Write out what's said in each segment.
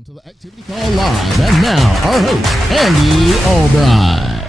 Welcome to the Activity Call Live, and now our host, Andy Albright.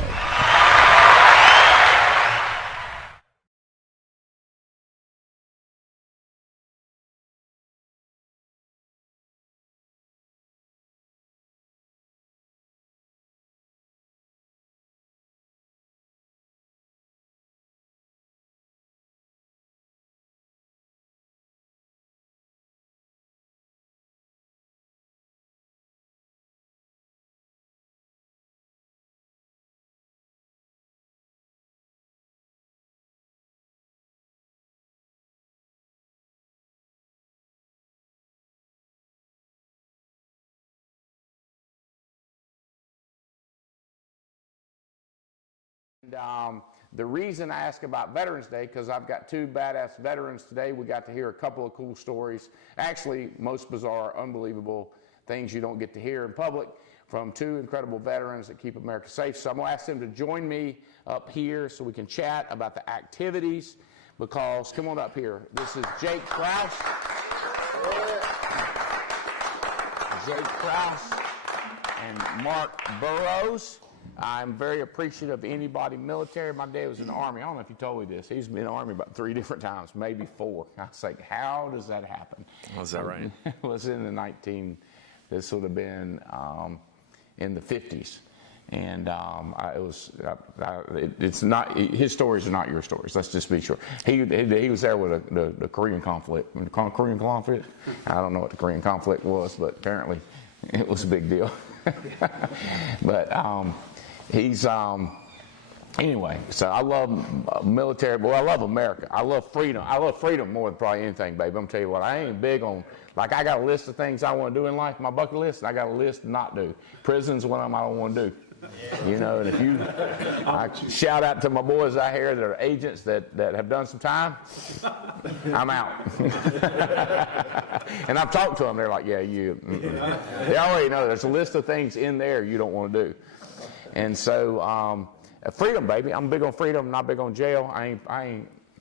And the reason I ask about Veterans Day, because I've got two badass veterans today. We got to hear a couple of cool stories. Actually, most bizarre, unbelievable things you don't get to hear in public from two incredible veterans that keep America safe. So I'm going to ask them to join me up here so we can chat about the activities, because, come on up here. This is Jake Krause. Jake Krause and Mark Burrows. I'm very appreciative of anybody military. My dad was in the Army. I don't know if you told me this. He's been in the Army about 3 different times, maybe 4. I was like, how does that happen? Oh, is that right? It was in the this would have been in the 50s. And it's not, his stories are not your stories. Let's just be sure. He was there with the Korean conflict. Korean conflict? I don't know what the Korean conflict was, but apparently it was a big deal. But he's anyway, so I love military. Well, I love America. I love freedom. I love freedom more than probably anything, baby. I'm gonna tell you what, I ain't big on, like, I got a list of things I want to do in life, my bucket list, and I got a list to not do. Prison's one of them I don't want to do. You know, and if you, I shout out to my boys out here that are agents that have done some time, I'm out. And I've talked to them, they're like, yeah, you, they already know there's a list of things in there you don't want to do. And so, freedom, baby. I'm big on freedom, not big on jail. I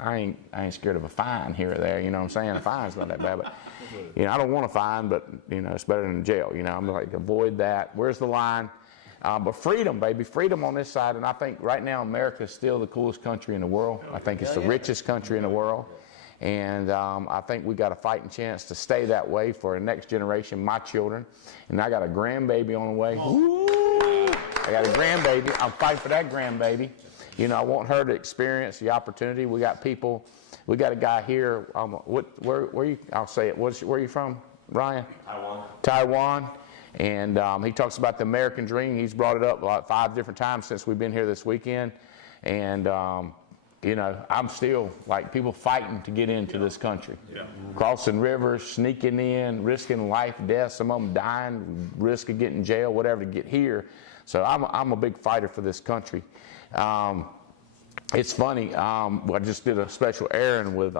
ain't scared of a fine here or there, you know what I'm saying? A fine's not that bad, but, you know, I don't want a fine, but, you know, it's better than jail, you know, I'm like, avoid that. Where's the line? But freedom, baby, freedom on this side. And I think right now America is still the coolest country in the world. I think it's the richest country in the world. And I think we got a fighting chance to stay that way for the next generation, my children. And I got a grandbaby on the way. Woo! I got a grandbaby. I'm fighting for that grandbaby. You know, I want her to experience the opportunity. We got people. We got a guy here. Where you? I'll say it. Where are you from, Ryan? Taiwan. And he talks about the American dream. He's brought it up like 5 different times since we've been here this weekend. And, you know, I'm still, like, people fighting to get into this country. Yeah. Crossing rivers, sneaking in, risking life, death, some of them dying, risk of getting jail, whatever, to get here. So I'm a big fighter for this country. It's funny, I just did a special errand with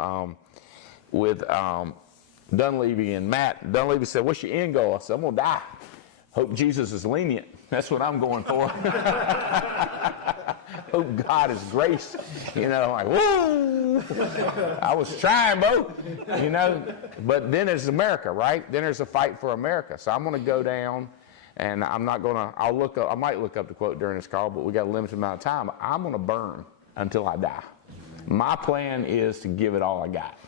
Dunleavy and Matt. Dunleavy said, what's your end goal? I said, I'm going to die. Hope Jesus is lenient. That's what I'm going for. Hope God is grace. You know, like, woo! I was trying, bro. You know, but then there's America, right? Then there's a fight for America. So I'm going to go down, and I'm not going to, I might look up the quote during this call, but we got a limited amount of time. I'm going to burn until I die. My plan is to give it all I got.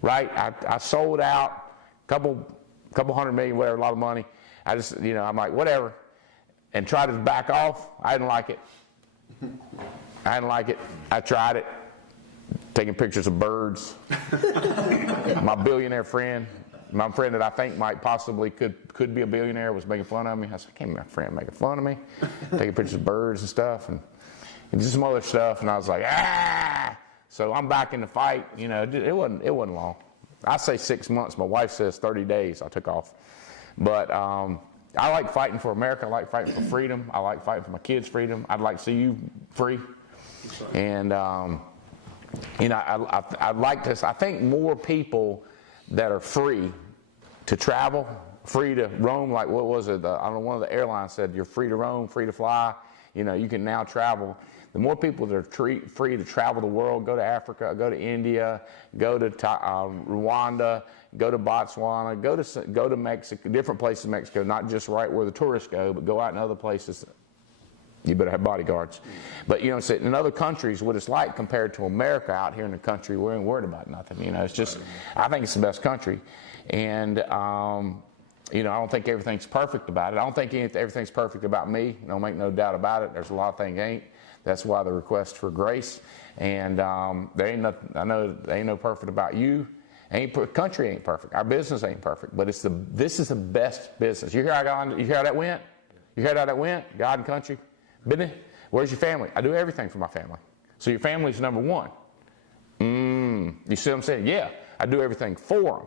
Right? I sold out couple $100 million, whatever, a lot of money. I just, you know, I'm like, whatever, and tried to back off. I didn't like it. I tried it, taking pictures of birds. My billionaire friend, my friend that I think might possibly could be a billionaire, was making fun of me. I said, I can't be my friend making fun of me. Taking pictures of birds and stuff, and just some other stuff. And I was like, ah! So I'm back in the fight. You know, it wasn't long. I say 6 months. My wife says 30 days. I took off. But I like fighting for America. I like fighting for freedom. I like fighting for my kids' freedom. I'd like to see you free. And, you know, I'd like to, I think more people that are free to travel, free to roam, like what was it? I don't know, one of the airlines said, you're free to roam, free to fly. You know, you can now travel. the more people that are free to travel the world, go to Africa, go to India, go to Rwanda, go to Botswana, go to Mexico, different places in Mexico, not just right where the tourists go, but go out in other places. You better have bodyguards. But, you know, in other countries, what it's like compared to America out here in the country, we ain't worried about nothing. You know, it's just, I think it's the best country. And, you know, I don't think everything's perfect about it. I don't think everything's perfect about me. Don't make no doubt about it. There's a lot of things ain't. That's why the request for grace. And there ain't nothing, I know there ain't no perfect about you. Country ain't perfect. Our business ain't perfect. But this is the best business. You hear how that went? You heard how that went? God and country. Business. Where's your family? I do everything for my family. So your family's number one. You see what I'm saying? Yeah, I do everything for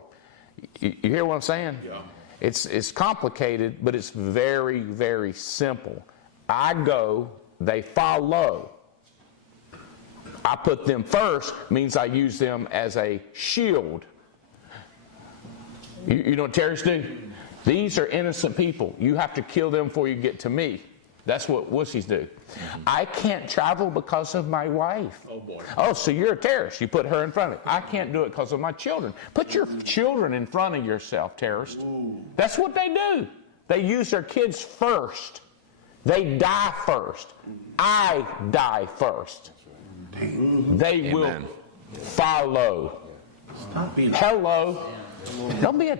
them. You hear what I'm saying? Yeah. It's complicated, but it's very, very simple. I go, they follow. I put them first means I use them as a shield. You know what terrorists do? These are innocent people. You have to kill them before you get to me. That's what wussies do. I can't travel because of my wife. Oh, boy. Oh, so you're a terrorist. You put her in front of it. I can't do it because of my children. Put your children in front of yourself, terrorist. Ooh. That's what they do. They use their kids first. They die first. I die first. They Amen. Will follow. Stop being hello. Don't be a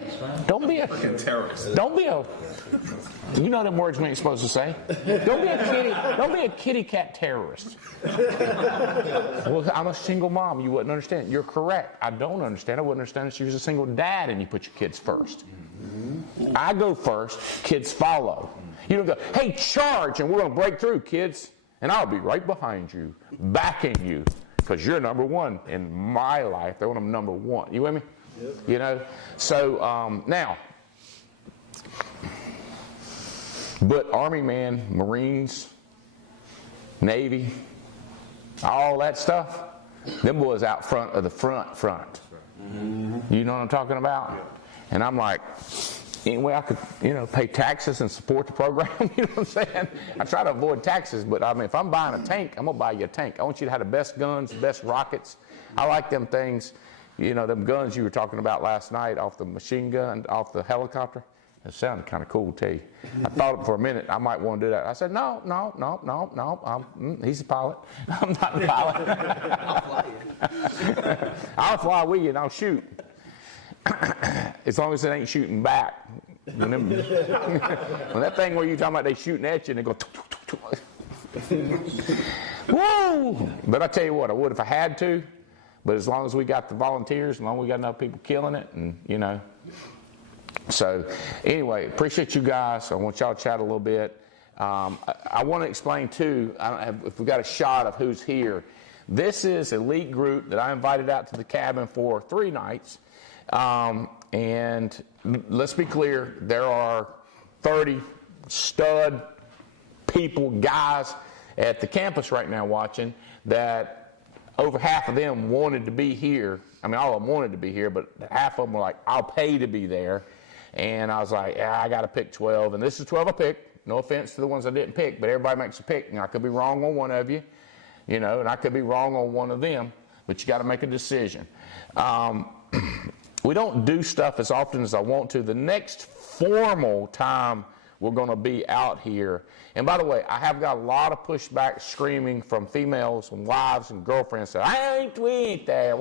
terrorist. Don't be a, you know them words we ain't supposed to say. Don't be a kitty cat terrorist. Well, I'm a single mom. You wouldn't understand. You're correct. I don't understand. I wouldn't understand if she was a single dad and you put your kids first. I go first. Kids follow. You don't go, hey, charge, and we're going to break through, kids. And I'll be right behind you, backing you, because you're number one in my life. They're number one. You with me? Yep. You know, so now, but Army man, Marines, Navy, all that stuff, them boys out front of the front. Mm-hmm. You know what I'm talking about? Yep. And I'm like, any way I could, you know, pay taxes and support the program, you know what I'm saying? I try to avoid taxes, but I mean, if I'm buying a tank, I'm going to buy you a tank. I want you to have the best guns, the best rockets. I like them things. You know, them guns you were talking about last night off the machine gun, off the helicopter. It sounded kind of cool, too. I thought for a minute I might want to do that. I said, no. He's a pilot. I'm not a pilot. I'll fly with you and I'll shoot. As long as it ain't shooting back. When that thing where you talking about they shooting at you and they go, woo! But I tell you what, I would if I had to. But as long as we got the volunteers, as long as we got enough people killing it, and you know. So anyway, appreciate you guys. I want y'all to chat a little bit. I want to explain too, if we got a shot of who's here. This is an elite group that I invited out to the cabin for 3 nights. And let's be clear, there are 30 stud people, guys at the campus right now watching that over half of them wanted to be here. I mean, all of them wanted to be here, but half of them were like, I'll pay to be there. And I was like, yeah, I got to pick 12. And this is 12 I picked. No offense to the ones I didn't pick, but everybody makes a pick. And I could be wrong on one of you, you know, and I could be wrong on one of them, but you got to make a decision. We don't do stuff as often as I want to. The next formal time we're going to be out here. And by the way, I have got a lot of pushback screaming from females and wives and girlfriends saying, we ain't there.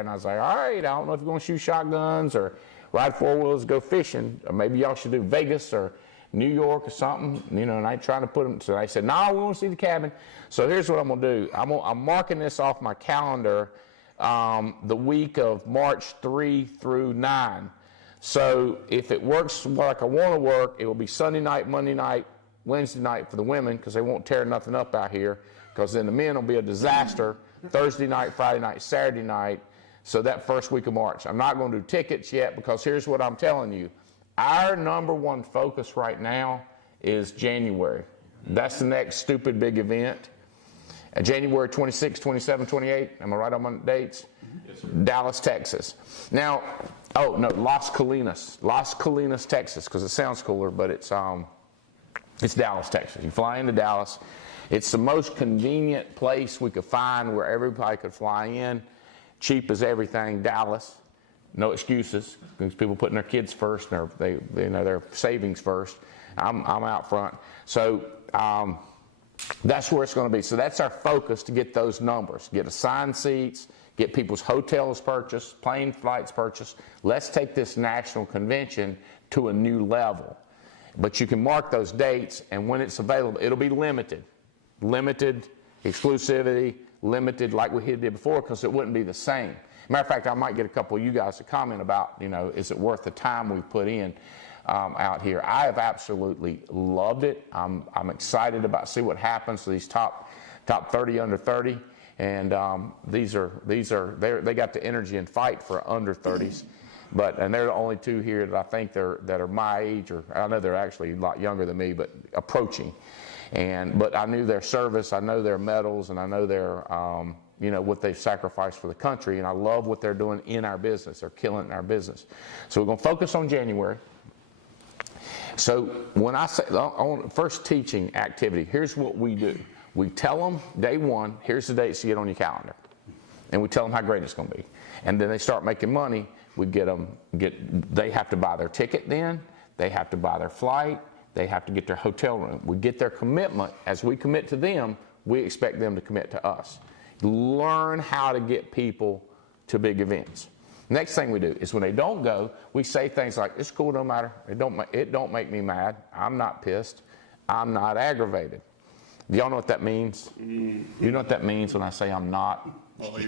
And I was like, all right, I don't know if you're going to shoot shotguns or ride 4-wheelers, go fishing, or maybe y'all should do Vegas or New York or something, you know, and I ain't trying to put them. So I said, no, we want to see the cabin. So here's what I'm going to do. I'm marking this off my calendar the week of March 3 through 9. So if it works like I want to work, it will be Sunday night, Monday night, Wednesday night for the women because they won't tear nothing up out here because then the men will be a disaster Thursday night, Friday night, Saturday night. So that first week of March. I'm not going to do tickets yet because here's what I'm telling you. Our number one focus right now is January. That's the next stupid big event. January 26, 27, 28. Am I right on my dates? Yes, sir. Dallas, Texas. Now, Las Colinas, Texas, because it sounds cooler, but it's Dallas, Texas. You fly into Dallas. It's the most convenient place we could find where everybody could fly in. Cheap as everything, Dallas. No excuses, because people putting their kids first and their savings first. I'm out front. So that's where it's going to be. So that's our focus, to get those numbers, get assigned seats, get people's hotels purchased, plane flights purchased. Let's take this national convention to a new level. But you can mark those dates, and when it's available, it'll be limited. Limited, exclusivity, limited like we did before, because it wouldn't be the same. Matter of fact, I might get a couple of you guys to comment about, is it worth the time we've put in out here. I have absolutely loved it. I'm excited about see what happens to these top 30 under 30, and they got the energy and fight for under 30s. And they're the only two here that I think that are my age, or I know they're actually a lot younger than me, but approaching. But I knew their service, I know their medals, and I know their what they've sacrificed for the country, and I love what they're doing in our business. They're killing it in our business. So we're going to focus on January. So when I say on first teaching activity, here's what we do. We tell them day one, here's the dates to get on your calendar. And we tell them how great it's going to be. And then they start making money. We they have to buy their ticket then. They have to buy their flight. They have to get their hotel room. We get their commitment. As we commit to them, we expect them to commit to us. Learn how to get people to big events. Next thing we do is when they don't go, we say things like, it's cool, no matter. It don't make me mad. I'm not pissed. I'm not aggravated. Do y'all know what that means? You know what that means when I say I'm not?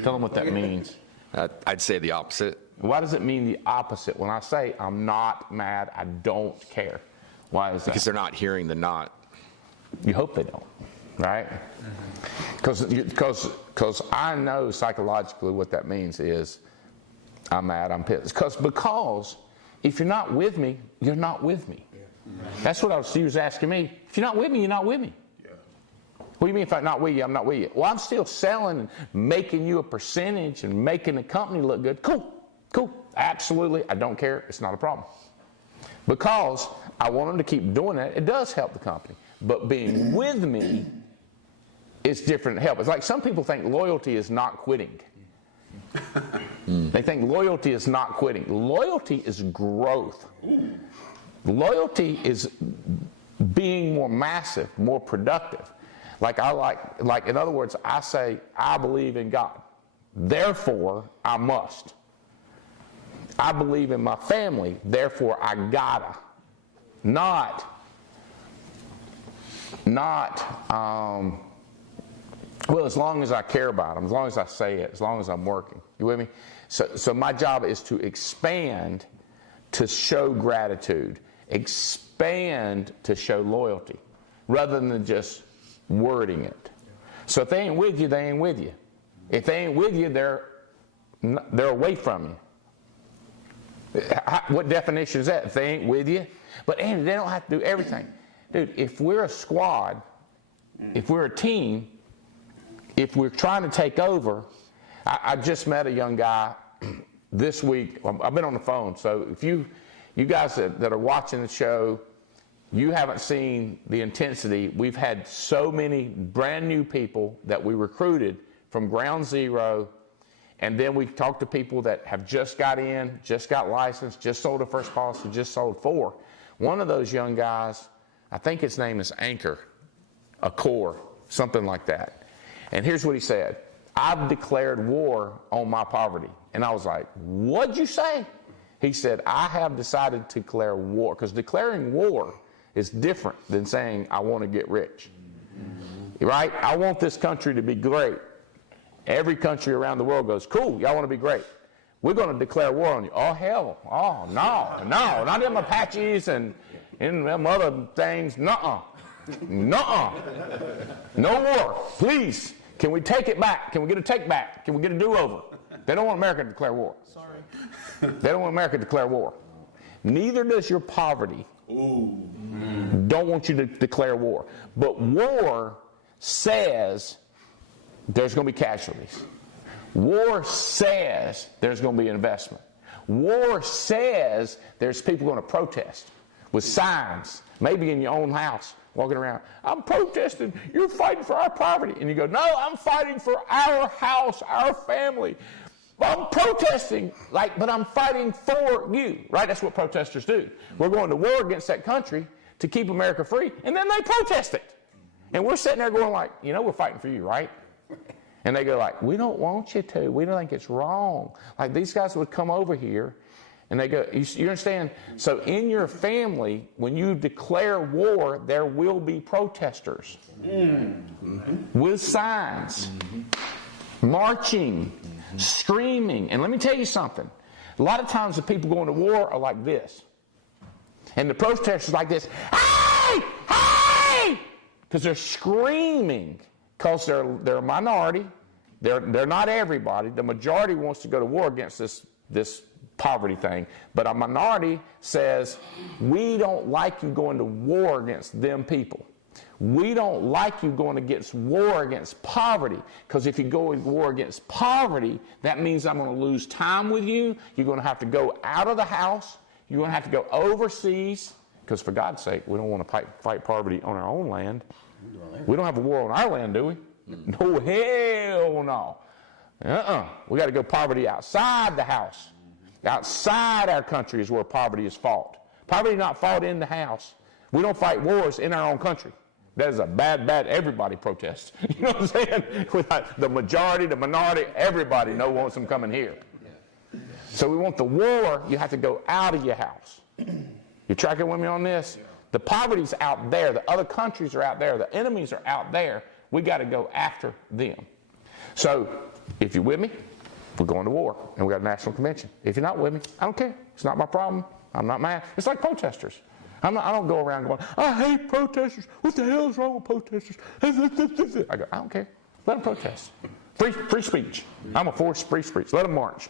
Tell them what that means. I'd say the opposite. Why does it mean the opposite? When I say I'm not mad, I don't care. Why is that? Because they're not hearing the not. You hope they don't, right? Because I know psychologically what that means is I'm mad, I'm pissed. Because if you're not with me, you're not with me. That's what he was asking me. If you're not with me, you're not with me. What do you mean if I'm not with you, I'm not with you? Well, I'm still selling and making you a percentage and making the company look good. Cool. Absolutely. I don't care. It's not a problem. Because I want them to keep doing that. It does help the company. But being with me is different help. It's like some people think loyalty is not quitting. They think loyalty is not quitting. Loyalty is growth. Loyalty is being more massive, more productive. Like in other words, I say, I believe in God. Therefore, I must. I believe in my family. Therefore, I gotta. Not, well, as long as I care about them, as long as I say it, as long as I'm working. You with me? So my job is to expand to show gratitude, expand to show loyalty, rather than just wording it. So if they ain't with you, they ain't with you. If they ain't with you, they're away from you. What definition is that? If they ain't with you? But Andy, they don't have to do everything. Dude, if we're a squad, if we're a team, if we're trying to take over, I just met a young guy this week. I've been on the phone, so if you guys that are watching the show, you haven't seen the intensity. We've had so many brand new people that we recruited from ground zero, and then we talked to people that have just got in, just got licensed, just sold a first policy, just sold 4. One of those young guys, I think his name is Anchor, something like that. And here's what he said. I've declared war on my poverty. And I was like, what'd you say? He said, I have decided to declare war. Because declaring war is different than saying, I want to get rich. Right? I want this country to be great. Every country around the world goes, cool, y'all want to be great. We're going to declare war on you. Oh, hell. Oh, no. Not them Apaches and them other things. Nuh-uh. No war. Please. Can we take it back? Can we get a take back? Can we get a do-over? They don't want America to declare war. Sorry. They don't want America to declare war. Neither does your poverty. Don't want you to declare war. But war says there's going to be casualties. War says there's going to be investment. War says there's people going to protest with signs, maybe in your own house. walking around. I'm protesting. You're fighting for our poverty. And you go, no, I'm fighting for our house, our family. Well, I'm protesting, but I'm fighting for you, right? That's what protesters do. We're going to war against that country to keep America free, and then they protest it. And we're sitting there going like, we're fighting for you, right? And they go like, we don't want you to. We don't think it's wrong. Like these guys would come over here, and they go, you understand? So in your family, when you declare war, there will be protesters with signs, marching, screaming. And let me tell you something. A lot of times the people going to war are like this. And the protesters like this, hey, hey! Because they're screaming. Because they're a minority. They're not everybody. The majority wants to go to war against this poverty thing. But a minority says, we don't like you going to war against them people. We don't like you going against war against poverty, because if you go in war against poverty, that means I'm going to lose time with you. You're going to have to go out of the house. You're going to have to go overseas, because for God's sake, we don't want to fight poverty on our own land. We don't have a war on our land, do we? No, hell no. We got to go poverty outside the house. Outside our country is where poverty is fought. Poverty is not fought in the house. We don't fight wars in our own country. That is a bad, everybody protest. You know what I'm saying? The majority, the minority, everybody wants them coming here. So we want the war, you have to go out of your house. You tracking with me on this? The poverty's out there. The other countries are out there. The enemies are out there. We got to go after them. So if you're with me, we're going to war, and we got a national convention. If you're not with me, I don't care. It's not my problem. I'm not mad. It's like protesters. I don't go around going, I hate protesters. What the hell is wrong with protesters? I go, I don't care. Let them protest. Free speech. I'm a for free speech. Let them march.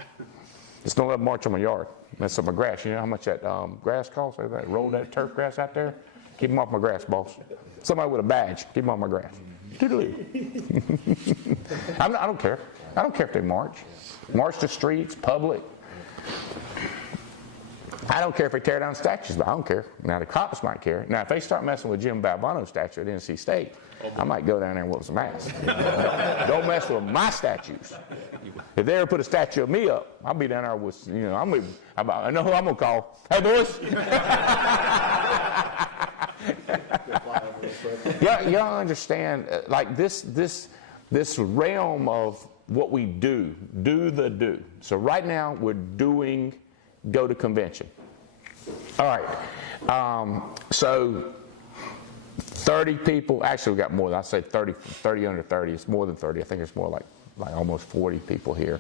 Just don't let them march on my yard. Mess up my grass. You know how much that grass costs? Roll that turf grass out there? Keep them off my grass, boss. Somebody with a badge. Keep them off my grass. Toodaloo. I don't care. I don't care if they march. March the streets, public. I don't care if they tear down statues, but I don't care. Now, the cops might care. Now, if they start messing with Jim Balbano's statue at NC State, I might go down there and whoop some ass. Don't mess with my statues. If they ever put a statue of me up, I'll be down there with, I know who I'm going to call. Hey, boys. Y'all understand, this realm of what we do the do. So right now, we're doing go to convention. All right. So 30 people. Actually, we got more. I say 30 under 30. It's more than 30. I think it's more like almost 40 people here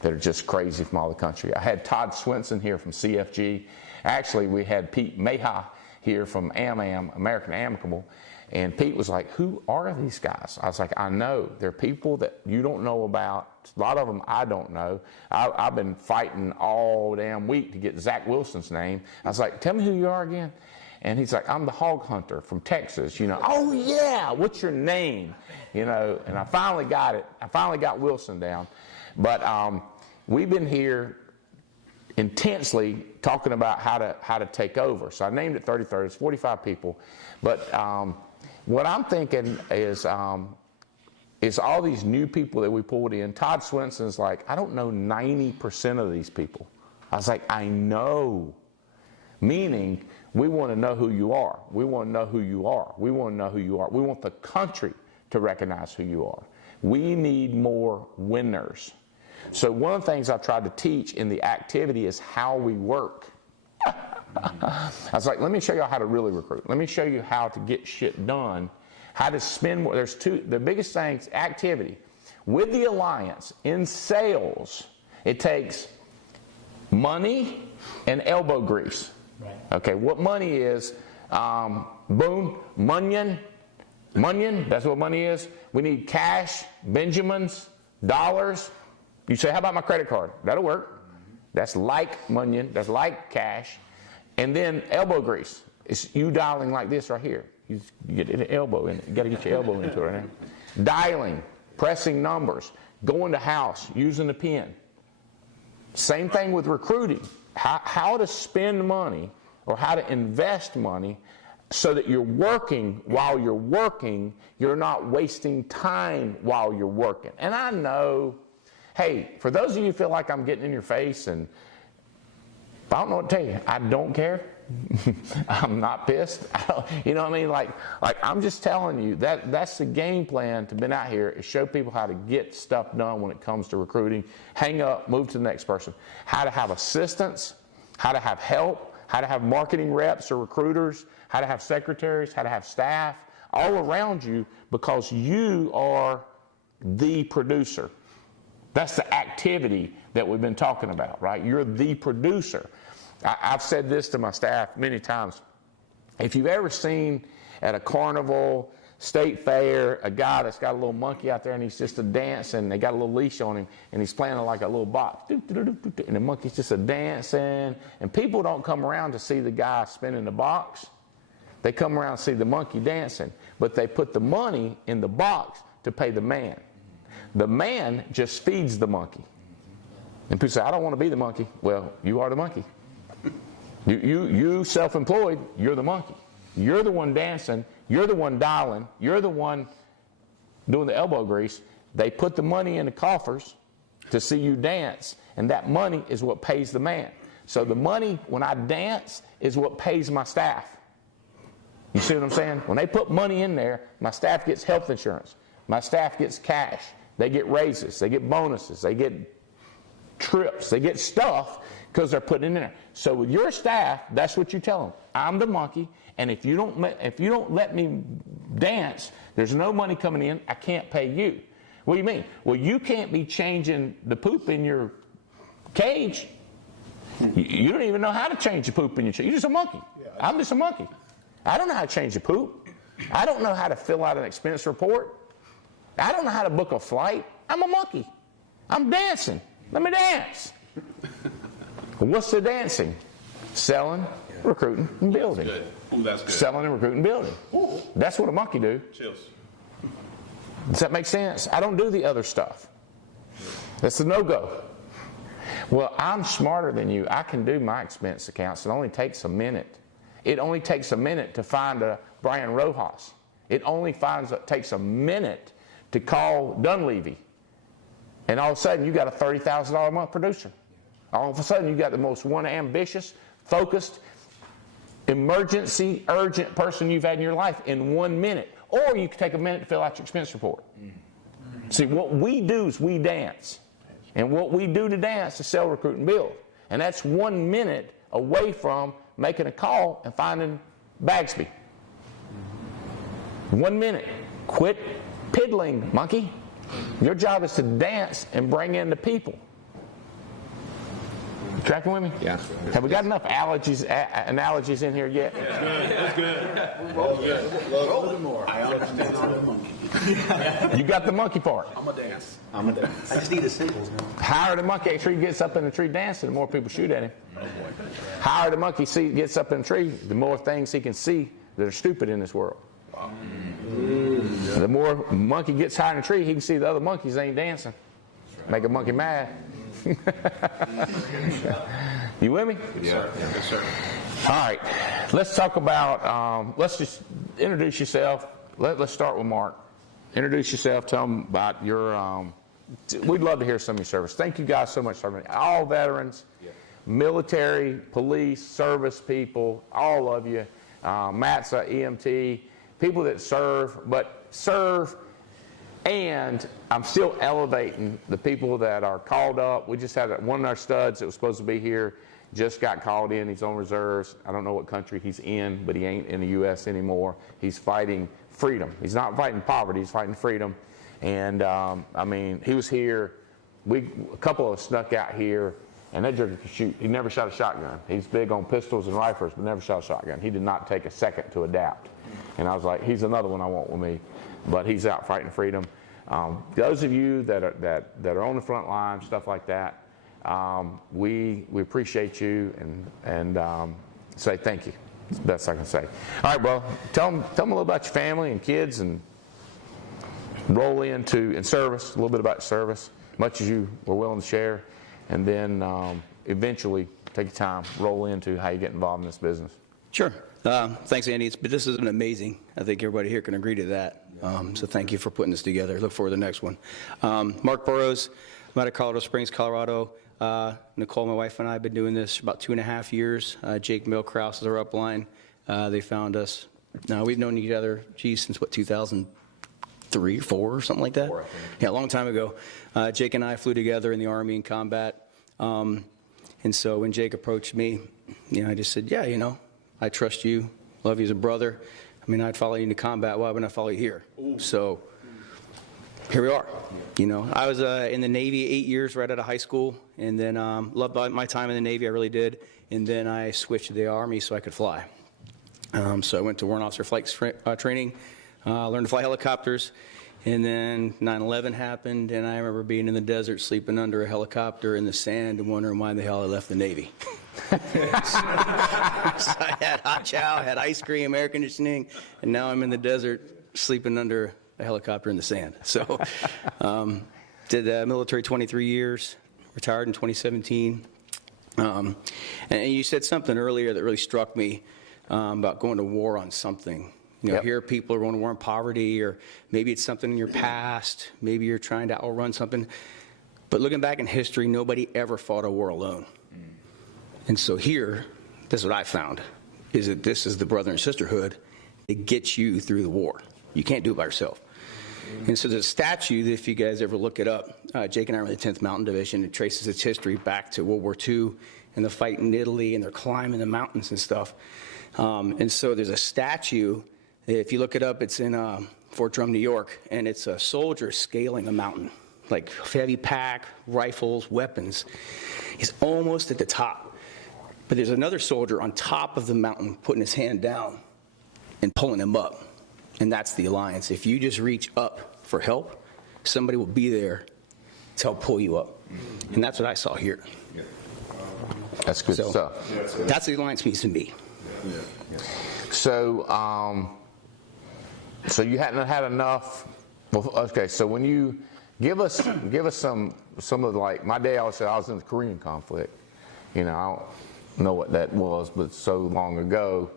that are just crazy from all the country. I had Todd Swenson here from CFG. Actually, we had Pete Meha here from AMAM, American Amicable. And Pete was like, who are these guys? I was like, I know. They're people that you don't know about. A lot of them I don't know. I've been fighting all damn week to get Zach Wilson's name. I was like, tell me who you are again. And he's like, I'm the hog hunter from Texas. Oh, yeah, what's your name? And I finally got it. I finally got Wilson down. But we've been here intensely talking about how to take over. So I named it 3030. It's 45 people. But what I'm thinking is all these new people that we pulled in. Todd Swenson's like, I don't know 90% of these people. I was like, I know. Meaning, we want to know who you are. We want to know who you are. We want to know who you are. We want the country to recognize who you are. We need more winners. So one of the things I've tried to teach in the activity is how we work. I was like, let me show you how to really recruit. Let me show you how to get shit done, how to spend more. There's the biggest things, activity. With the alliance, in sales, it takes money and elbow grease. Right. Okay, what money is, boom, munion, that's what money is. We need cash, Benjamins, dollars. You say, how about my credit card? That'll work. That's like munion, that's like cash. And then elbow grease. It's you dialing like this right here. You get an elbow in it. You got to get your elbow into it right now. Dialing, pressing numbers, going to house, using the pen. Same thing with recruiting. How to spend money or how to invest money so that you're working while you're working. You're not wasting time while you're working. And I know, hey, for those of you who feel like I'm getting in your face, and I don't know what to tell you. I don't care. I'm not pissed. You know what I mean? Like I'm just telling you that's the game plan to been out here, is show people how to get stuff done when it comes to recruiting. Hang up, move to the next person. How to have assistants, how to have help, how to have marketing reps or recruiters, how to have secretaries, how to have staff all around you, because you are the producer. That's the activity that we've been talking about, right? You're the producer. I've said this to my staff many times. If you've ever seen at a carnival, state fair, a guy that's got a little monkey out there and he's just a dancing, they got a little leash on him and he's playing like a little box, and the monkey's just a dancing, and people don't come around to see the guy spinning the box. They come around to see the monkey dancing, but they put the money in the box to pay the man. The man just feeds the monkey. And people say, I don't want to be the monkey. Well, you are the monkey. You self-employed, you're the monkey. You're the one dancing. You're the one dialing. You're the one doing the elbow grease. They put the money in the coffers to see you dance, and that money is what pays the man. So the money, when I dance, is what pays my staff. You see what I'm saying? When they put money in there, my staff gets health insurance. My staff gets cash. They get raises. They get bonuses. They get trips. They get stuff because they're putting it in there. So with your staff, that's what you tell them. I'm the monkey, and if you don't let me dance, there's no money coming in. I can't pay you. What do you mean? Well, you can't be changing the poop in your cage. You don't even know how to change the poop in your cage. You're just a monkey. I'm just a monkey. I don't know how to change the poop. I don't know how to fill out an expense report. I don't know how to book a flight. I'm a monkey. I'm dancing. Let me dance. What's the dancing? Selling, recruiting, and building. That's good. Ooh, that's good. Selling and recruiting and building. Ooh. That's what a monkey do. Chills. Does that make sense? I don't do the other stuff. That's a no-go. Well, I'm smarter than you. I can do my expense accounts. It only takes a minute. It only takes a minute to find a Brian Rojas. It only takes a minute to call Dunleavy. And all of a sudden, you got a $30,000 a month producer. All of a sudden, you got the most ambitious, focused, emergency, urgent person you've had in your life in 1 minute. Or you can take a minute to fill out your expense report. See, what we do is we dance. And what we do to dance is sell, recruit, and build. And that's 1 minute away from making a call and finding Bagsby. 1 minute. Quit piddling, monkey. Your job is to dance and bring in the people. Tracking with me? Yeah. Have we got enough analogies in here yet? That's good. A little bit more. I understand how to monkey. You got the monkey part. I'm a dance. I just need the symbols now. Higher the monkey tree gets up in the tree dancing, the more people shoot at him. Higher the monkey gets up in the tree, the more things he can see that are stupid in this world. Wow. The more monkey gets higher in the tree, he can see the other monkeys ain't dancing. Make a monkey mad. You with me? Yeah. Yes, sir. All right. Let's talk about, let's just introduce yourself. Let's start with Mark. Introduce yourself. Tell them about your, we'd love to hear some of your service. Thank you guys so much for serving. All veterans, military, police, service people, all of you, MATSA, EMT, people that serve, and I'm still elevating the people that are called up. We just had one of our studs that was supposed to be here, just got called in. He's on reserves. I don't know what country he's in, but he ain't in the U.S. anymore. He's fighting freedom. He's not fighting poverty. He's fighting freedom. And, I mean, he was here. A couple of us snuck out here, and that jerk could shoot. He never shot a shotgun. He's big on pistols and rifles, but never shot a shotgun. He did not take a second to adapt. And I was like, he's another one I want with me. But he's out fighting freedom. Those of you that are on the front line, stuff like that, we appreciate you and say thank you. That's the best I can say. All right, well, tell them a little about your family and kids, and roll into service, a little bit about service, much as you were willing to share, and then eventually take your time, roll into how you get involved in this business. Sure. Thanks, Andy. This has been amazing. I think everybody here can agree to that. So thank you for putting this together. Look forward to the next one. Mark Burrows, I'm out of Colorado Springs, Colorado. Nicole, my wife, and I have been doing this for about 2.5 years. Jake Milkraus is our upline. They found us. Now, we've known each other, since what, 2003 or 4 or something like that? 4, I think. Yeah, a long time ago. Jake and I flew together in the Army in combat. And so when Jake approached me, I just said, yeah, I trust you, love you as a brother. I mean, I'd follow you into combat. Why wouldn't I follow you here? Ooh. So here we are. I was in the Navy 8 years right out of high school, and then loved my time in the Navy. I really did. And then I switched to the Army so I could fly. So I went to Warrant Officer Flight Training, learned to fly helicopters, and then 9/11 happened, and I remember being in the desert sleeping under a helicopter in the sand and wondering why the hell I left the Navy. So I had hot chow, had ice cream, air conditioning, and now I'm in the desert sleeping under a helicopter in the sand. So did military 23 years, retired in 2017. And you said something earlier that really struck me about going to war on something. Here people are going to war on poverty, or maybe it's something in your past, maybe you're trying to outrun something. But looking back in history, nobody ever fought a war alone. And so here, this is what I found, is that this is the brother and sisterhood that gets you through the war. You can't do it by yourself. And so there's a statue that if you guys ever look it up, Jake and I were in the 10th Mountain Division. It traces its history back to World War II and the fight in Italy, and they're climbing the mountains and stuff. And so there's a statue. If you look it up, it's in Fort Drum, New York, and it's a soldier scaling a mountain, like heavy pack, rifles, weapons. He's almost at the top. But there's another soldier on top of the mountain putting his hand down and pulling him up. And that's the alliance. If you just reach up for help, somebody will be there to help pull you up. And that's what I saw here. That's good stuff. That's the alliance piece to me. So, so you hadn't had enough. Well, okay. So when you give us some of like my day, I always said I was in the Korean conflict. I don't know what that was, but so long ago.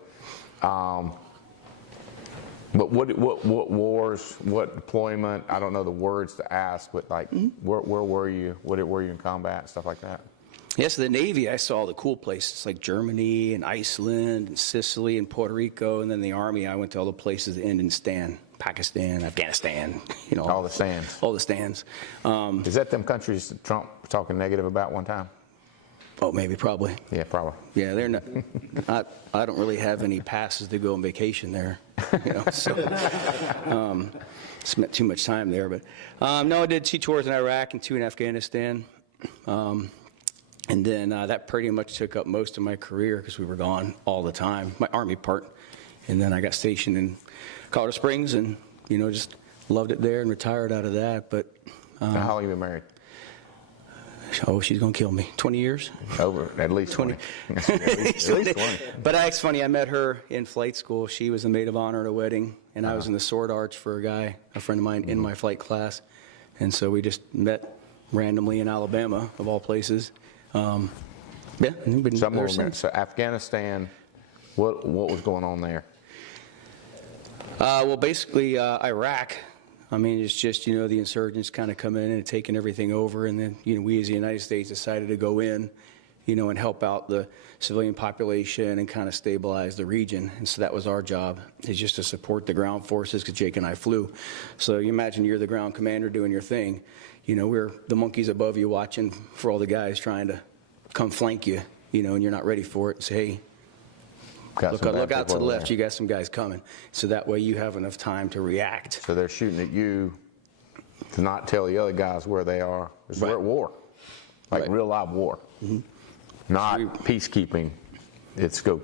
But what wars, what deployment? I don't know the words to ask, but like, where were you? Where were you in combat? Stuff like that. Yes, the Navy, I saw the cool places like Germany and Iceland and Sicily and Puerto Rico, and then the Army, I went to all the places in Indistan, Pakistan, Afghanistan, all the stands. All the stands. Is that them countries that Trump was talking negative about one time? Oh, maybe, probably. Yeah, probably. Yeah, they're not. I don't really have any passes to go on vacation there, so spent too much time there. But no, I did 2 tours in Iraq and 2 in Afghanistan. And then that pretty much took up most of my career because we were gone all the time, my Army part. And then I got stationed in Colorado Springs and, just loved it there and retired out of that. But how long have you been married? Oh, she's going to kill me. 20 years? Over, at least 20. at least 20. But it's funny, I met her in flight school. She was the maid of honor at a wedding, and I was in the sword arch for a friend of mine in my flight class. And so we just met randomly in Alabama, of all places. And we've been there since. So Afghanistan, what was going on there? Well, basically, Iraq. I mean, it's just, the insurgents kind of come in and taking everything over. And then, we as the United States decided to go in, and help out the civilian population and kind of stabilize the region. And so that was our job, is just to support the ground forces, because Jake and I flew. So you imagine you're the ground commander doing your thing. We're the monkeys above you watching for all the guys trying to come flank you, and you're not ready for it. And say, hey, look out to the left. You got some guys coming. So that way you have enough time to react. So they're shooting at you to not tell the other guys where they are. Because we're at war. Like real live war. Mm-hmm. Not peacekeeping. It's go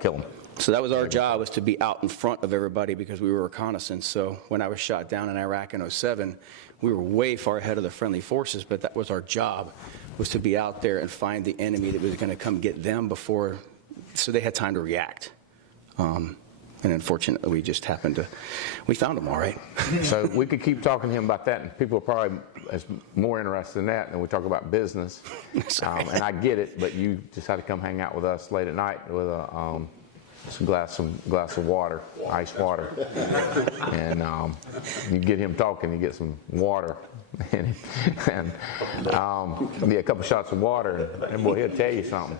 kill them. So that was our job, was to be out in front of everybody because we were reconnaissance. So when I was shot down in Iraq in 2007, we were way far ahead of the friendly forces, but that was our job, was to be out there and find the enemy that was going to come get them before, so they had time to react. And unfortunately, we found them all right. So we could keep talking to him about that, and people are probably more interested in that than we talk about business. And I get it, but you just had to come hang out with us late at night with a some glass of water, ice water, and you get him talking, you get some water, and be a couple shots of water, and boy, he'll tell you something.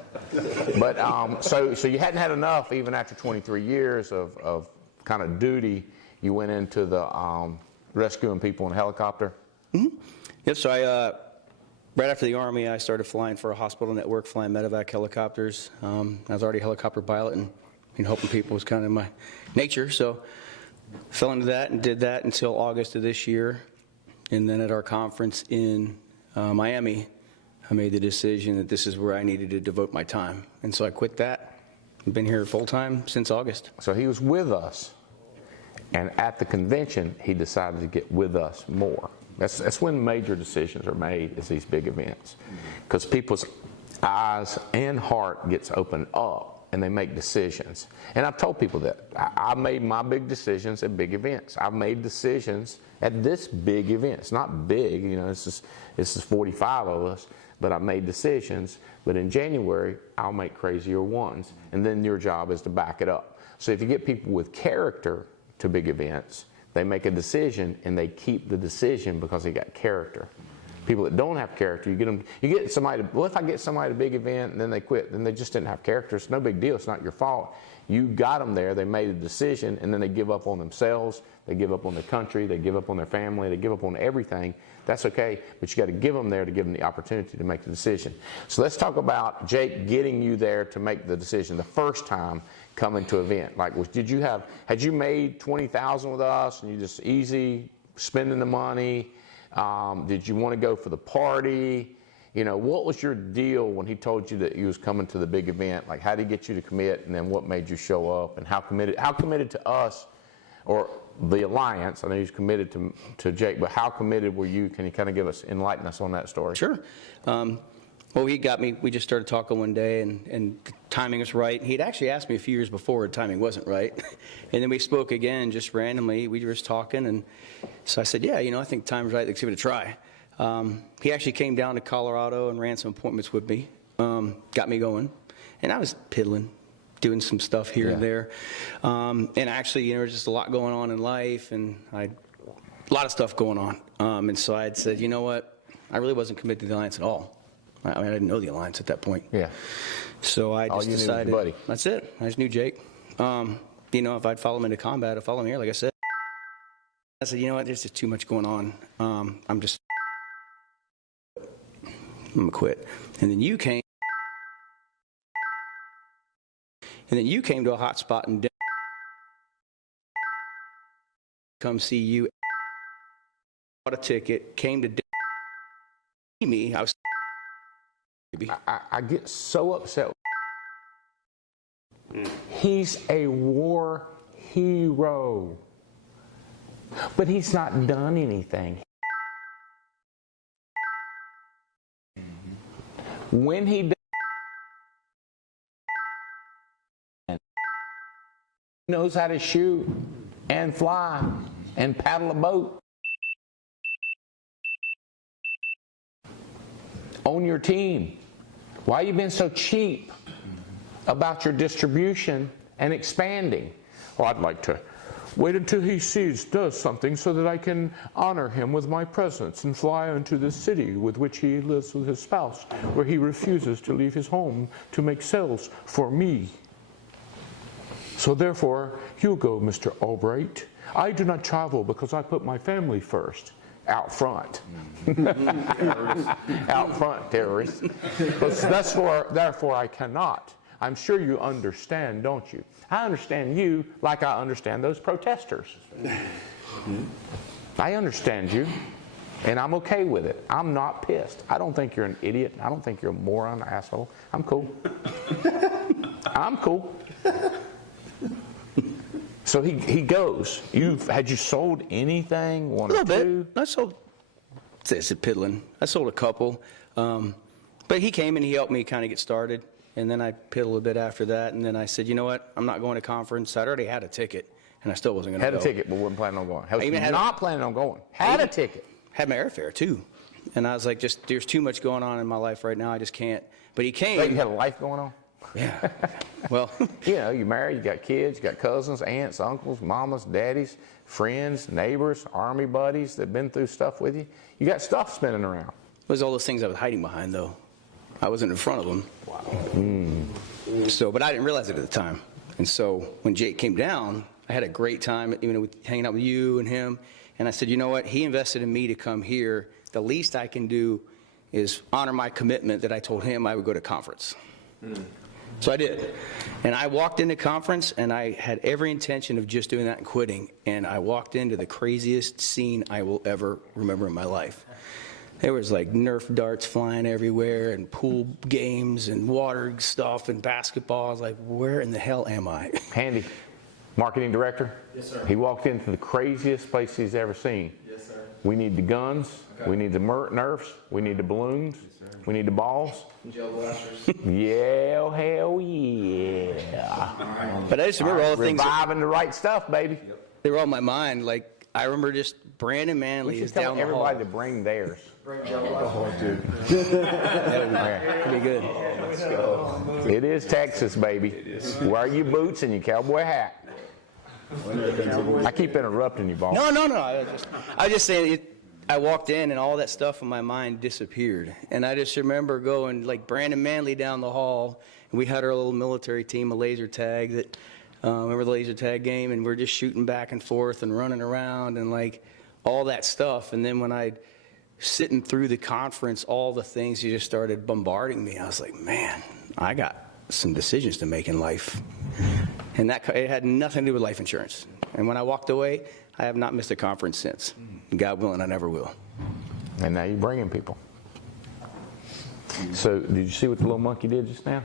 But so you hadn't had enough, even after 23 years of kind of duty. You went into the rescuing people in a helicopter. Mm-hmm. Yep. So right after the Army, I started flying for a hospital network, flying medevac helicopters. I was already a helicopter pilot, and helping people was kind of my nature. So fell into that and did that until August of this year. And then at our conference in Miami, I made the decision that this is where I needed to devote my time. And so I quit that. I've been here full time since August. So he was with us, and at the convention, he decided to get with us more. That's when major decisions are made, is these big events. Because people's eyes and heart gets opened up, and they make decisions. And I've told people that. I made my big decisions at big events. I've made decisions at this big event. It's not big, you know, this is 45 of us, but I've made decisions. But in January, I'll make crazier ones. And then your job is to back it up. So if you get people with character to big events, they make a decision and they keep the decision because they got character. People that don't have character, you get somebody, well, if I get somebody at a big event and then they quit, then they just didn't have character. It's no big deal. It's not your fault. You got them there, they made a decision, and then they give up on themselves, they give up on their country, they give up on their family, they give up on everything. That's okay, but you got to give them there to give them the opportunity to make the decision. So let's talk about Jake getting you there to make the decision the first time coming to an event. Like, had you made $20,000 with us and you just easy spending the money? Did you want to go for the party? You know, what was your deal when he told you that he was coming to the big event? Like, how did he get you to commit, and then what made you show up, and how committed to us, or the alliance? I know he's committed to Jake, but how committed were you? Can you kind of enlighten us on that story? Sure. Well, he got me, we just started talking one day, and the timing was right. He'd actually asked me a few years before, the timing wasn't right. And then we spoke again, just randomly. We were just talking, and so I said, yeah, you know, I think time's right, let's give it a try. He actually came down to Colorado and ran some appointments with me, got me going. And I was piddling, doing some stuff here and there. And actually, you know, there's just a lot going on in life, and a lot of stuff going on. And so I had said, you know what, I really wasn't committed to the Alliance at all. I mean, I didn't know the Alliance at that point. Yeah. So I just decided, buddy. That's it. I just knew Jake. You know, if I'd follow him into combat, I'd follow him here, like I said. I said, you know what, there's just too much going on. I'm going to quit. And then you came. To a hot spot in Denver. Come see you. Bought a ticket, came to Denver. Me, I get so upset. He's a war hero, but he's not done anything. When he knows how to shoot and fly and paddle a boat. On your team. Why you been so cheap about your distribution and expanding? Well, I'd like to wait until he does something so that I can honor him with my presence and fly into the city with which he lives with his spouse, where he refuses to leave his home to make sales for me. So therefore, you go, Mr. Albright. I do not travel because I put my family first. Out front. Out front, terrorists. Therefore, I cannot. I'm sure you understand, don't you? I understand you like I understand those protesters. I understand you, and I'm okay with it. I'm not pissed. I don't think you're an idiot. I don't think you're a moron, asshole. I'm cool. I'm cool. So he goes. Had you sold anything? One a or little two? bit. I sold. It's a piddling. I sold a couple, but he came and he helped me kind of get started, and then I piddled a bit after that, and then I said, you know what? I'm not going to conference. I'd already had a ticket, and I still wasn't going to go. Had a ticket, but wasn't planning on going. Not planning on going. Had a ticket. Had my airfare too, and I was like, there's too much going on in my life right now. I just can't. But he came. Wait, you had a life going on? Yeah. Well, You know, you're married, you got kids, you got cousins, aunts, uncles, mamas, daddies, friends, neighbors, army buddies that have been through stuff with you. You got stuff spinning around. there's all those things I was hiding behind, though. I wasn't in front of them. Wow. So, but I didn't realize it at the time. And so when Jake came down, I had a great time, hanging out with you and him. And I said, you know what? He invested in me to come here. The least I can do is honor my commitment that I told him I would go to conference. So I did. And I walked into conference, and I had every intention of just doing that and quitting. And I walked into the craziest scene I will ever remember in my life. There was like Nerf darts flying everywhere and pool games and water stuff and basketball. I was like, where in the hell am I? Andy, marketing director. Yes, sir. He walked into the craziest place he's ever seen. Yes, sir. We need the guns. Okay. We need the Nerfs. We need the balloons. We need the balls. Gel blasters. Yeah, hell yeah. But I just remember all the things. Reviving the right stuff, baby. They were on my mind. Like, I remember just Brandon We Manley should is tell down the hall. everybody to bring theirs. Bring gel blasters. That'd be good. It is Texas, baby. Wear your boots and your cowboy hat. I keep interrupting you, boss. No. I was just saying, I walked in and all that stuff in my mind disappeared. And I just remember going like Brandon Manley down the hall. And we had our little military team, a laser tag that, remember the laser tag game? And we're just shooting back and forth and running around and like all that stuff. And then when I sitting through the conference, all the things you just started bombarding me. I was like, man, I got some decisions to make in life. And it had nothing to do with life insurance. And when I walked away, I have not missed a conference since. God willing, I never will. And now you're bringing people. So, did you see what the little monkey did just now?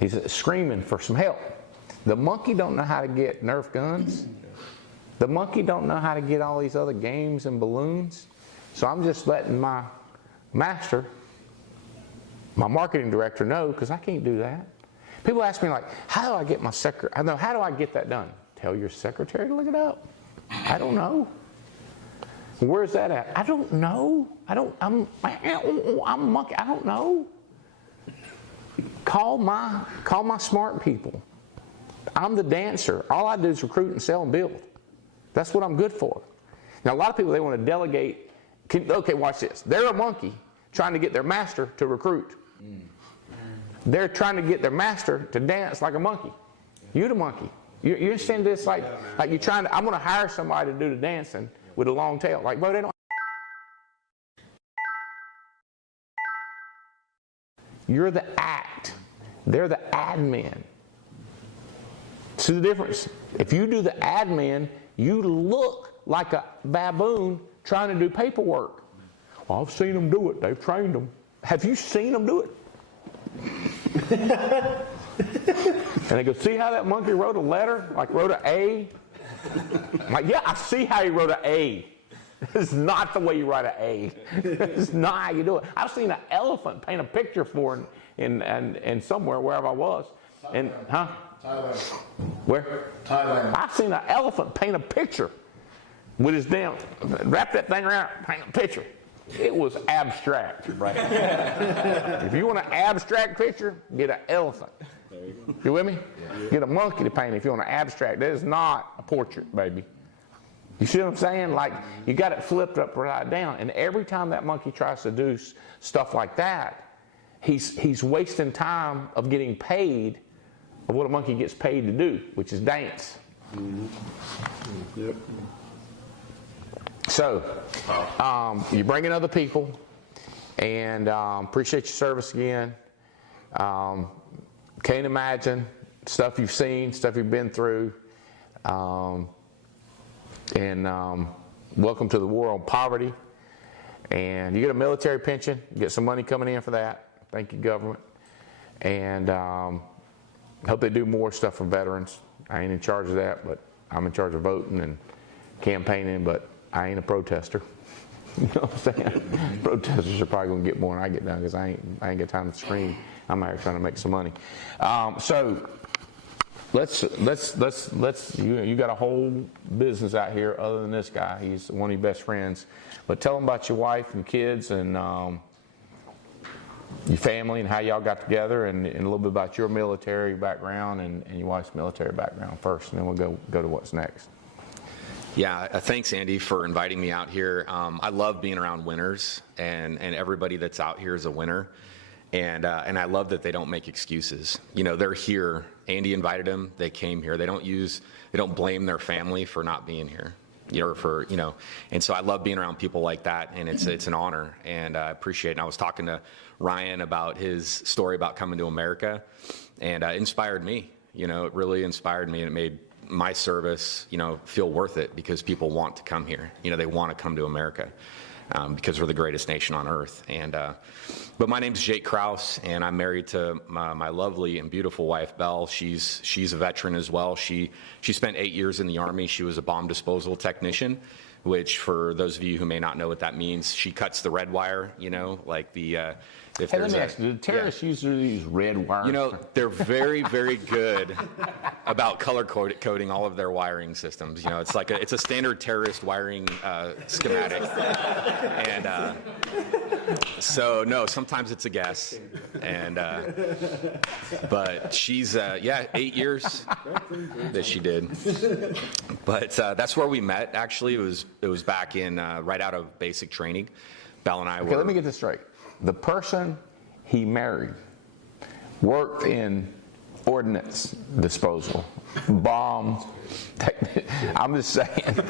He's screaming for some help. The monkey don't know how to get Nerf guns. The monkey don't know how to get all these other games and balloons. So I'm just letting my master, my marketing director, know, because I can't do that. People ask me like, how do I get my secretary? I know, how do I get that done? Tell your secretary to look it up. I don't know. Where's that at? I don't know. I'm monkey. I don't know. Call my smart people. I'm the dancer. All I do is recruit and sell and build. That's what I'm good for. Now, a lot of people, they want to delegate. Okay, watch this. They're a monkey trying to get their master to recruit. They're trying to get their master to dance like a monkey. You're the monkey. You understand this? Like you're trying to, I'm going to hire somebody to do the dancing with a long tail. Like, bro, they don't. You're the act. They're the admin. See the difference? If you do the admin, you look like a baboon trying to do paperwork. Well, I've seen them do it. They've trained them. Have you seen them do it? And they go, see how that monkey wrote a letter? Like wrote an A? I'm like, yeah, I see how he wrote an A. It's not the way you write an A. It's not how you do it. I've seen an elephant paint a picture for in somewhere, wherever I was. And, huh? Thailand. Where? Thailand. I've seen an elephant paint a picture with his damn, wrap that thing around, paint a picture. It was abstract, right? If you want an abstract picture, get an elephant. You with me? Yeah. Get a monkey to paint if you want an abstract. That is not a portrait, baby. You see what I'm saying? Like, you got it flipped upside down. And every time that monkey tries to do stuff like that, he's wasting time of getting paid of what a monkey gets paid to do, which is dance. Mm-hmm. Yep. So, you're bringing other people, and appreciate your service again. Can't imagine stuff you've seen, stuff you've been through, and welcome to the war on poverty. And you get a military pension, you get some money coming in for that. Thank you, government. And hope they do more stuff for veterans. I ain't in charge of that, but I'm in charge of voting and campaigning, but I ain't a protester. You know what I'm saying? Protesters are probably going to get more than I get done because I ain't got time to scream. I'm out here trying to make some money. So let's you got a whole business out here other than this guy. He's one of your best friends. But tell them about your wife and kids and your family and how y'all got together, and a little bit about your military background and your wife's military background first, and then we'll go to what's next. Yeah, thanks, Andy, for inviting me out here. I love being around winners, and everybody that's out here is a winner. And I love that they don't make excuses. You know, they're here. Andy invited them. They came here. They don't blame their family for not being here. And so I love being around people like that, and it's an honor, and I appreciate it. And I was talking to Ryan about his story about coming to America, and it inspired me. You know, it really inspired me, and it made my service, feel worth it, because people want to come here. You know, they want to come to America. Because we're the greatest nation on earth. But my name's Jake Krause, and I'm married to my lovely and beautiful wife, Belle. She's a veteran as well. She spent 8 years in the Army. She was a bomb disposal technician, which, for those of you who may not know what that means, she cuts the red wire, like the... Hey, let me ask you, do terrorists usually use red wire? They're very, very good about color coding all of their wiring systems. It's like it's a standard terrorist wiring schematic. And so, no, sometimes it's a guess. But she's, 8 years that she did. But that's where we met, actually. It was back in, right out of basic training. Belle and I were... Okay, let me get this straight. The person he married worked in ordnance disposal, bombs. I'm just saying.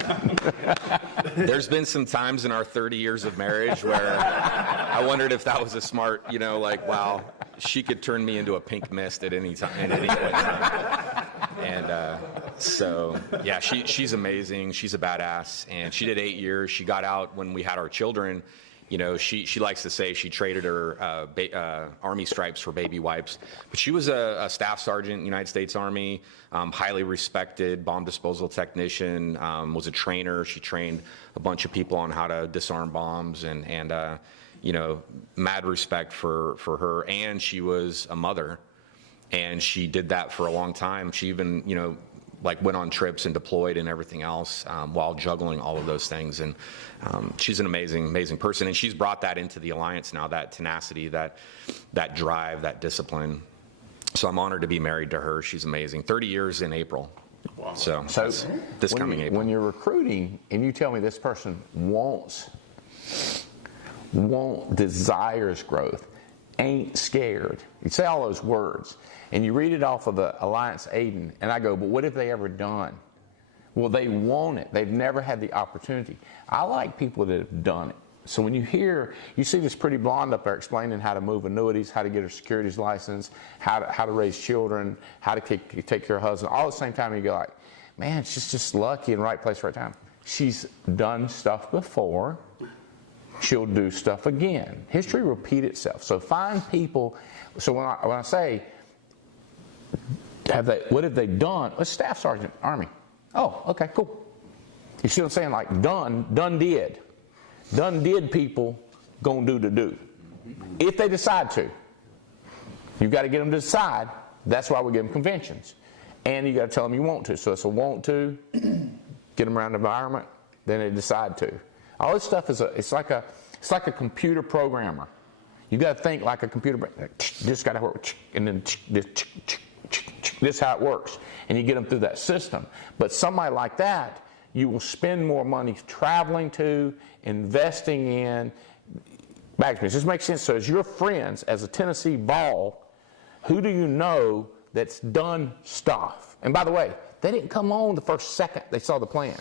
There's been some times in our 30 years of marriage where I wondered if that was a smart, wow, she could turn me into a pink mist at any time. And she's amazing. She's a badass, and she did 8 years. She got out when we had our children. She likes to say she traded her Army stripes for baby wipes. But she was a staff sergeant, United States Army, highly respected bomb disposal technician, was a trainer. She trained a bunch of people on how to disarm bombs, and mad respect for her. And she was a mother, and she did that for a long time. She even, went on trips and deployed and everything else while juggling all of those things. And she's an amazing, amazing person. And she's brought that into the Alliance now, that tenacity, that drive, that discipline. So I'm honored to be married to her. She's amazing. 30 years in April. Wow. So this coming April. When you're recruiting and you tell me this person desires growth, ain't scared. You say all those words, and you read it off of the Alliance Aiden, and I go, but what have they ever done? Well, they want it. They've never had the opportunity. I like people that have done it. So when you see this pretty blonde up there explaining how to move annuities, how to get her securities license, how to raise children, how to take care of her husband, all at the same time, you go like, man, she's just lucky in the right place, right time. She's done stuff before. She'll do stuff again. History repeats itself. So find people. So when I say, what have they done? A staff sergeant, Army. Oh, okay, cool. You see what I'm saying? Like done did. Done did people gonna do to do. If they decide to. You've got to get them to decide. That's why we give them conventions. And you got to tell them you want to. So it's a want to, get them around the environment, then they decide to. All this stuff it's like a computer programmer. You got to think like a computer. This got to work, and then this is how it works, and you get them through that system. But somebody like that, you will spend more money traveling to, investing in. Back to me. Does this make sense? So as your friends, as a Tennessee Vol, who do you know that's done stuff? And by the way, they didn't come on the first second they saw the plan.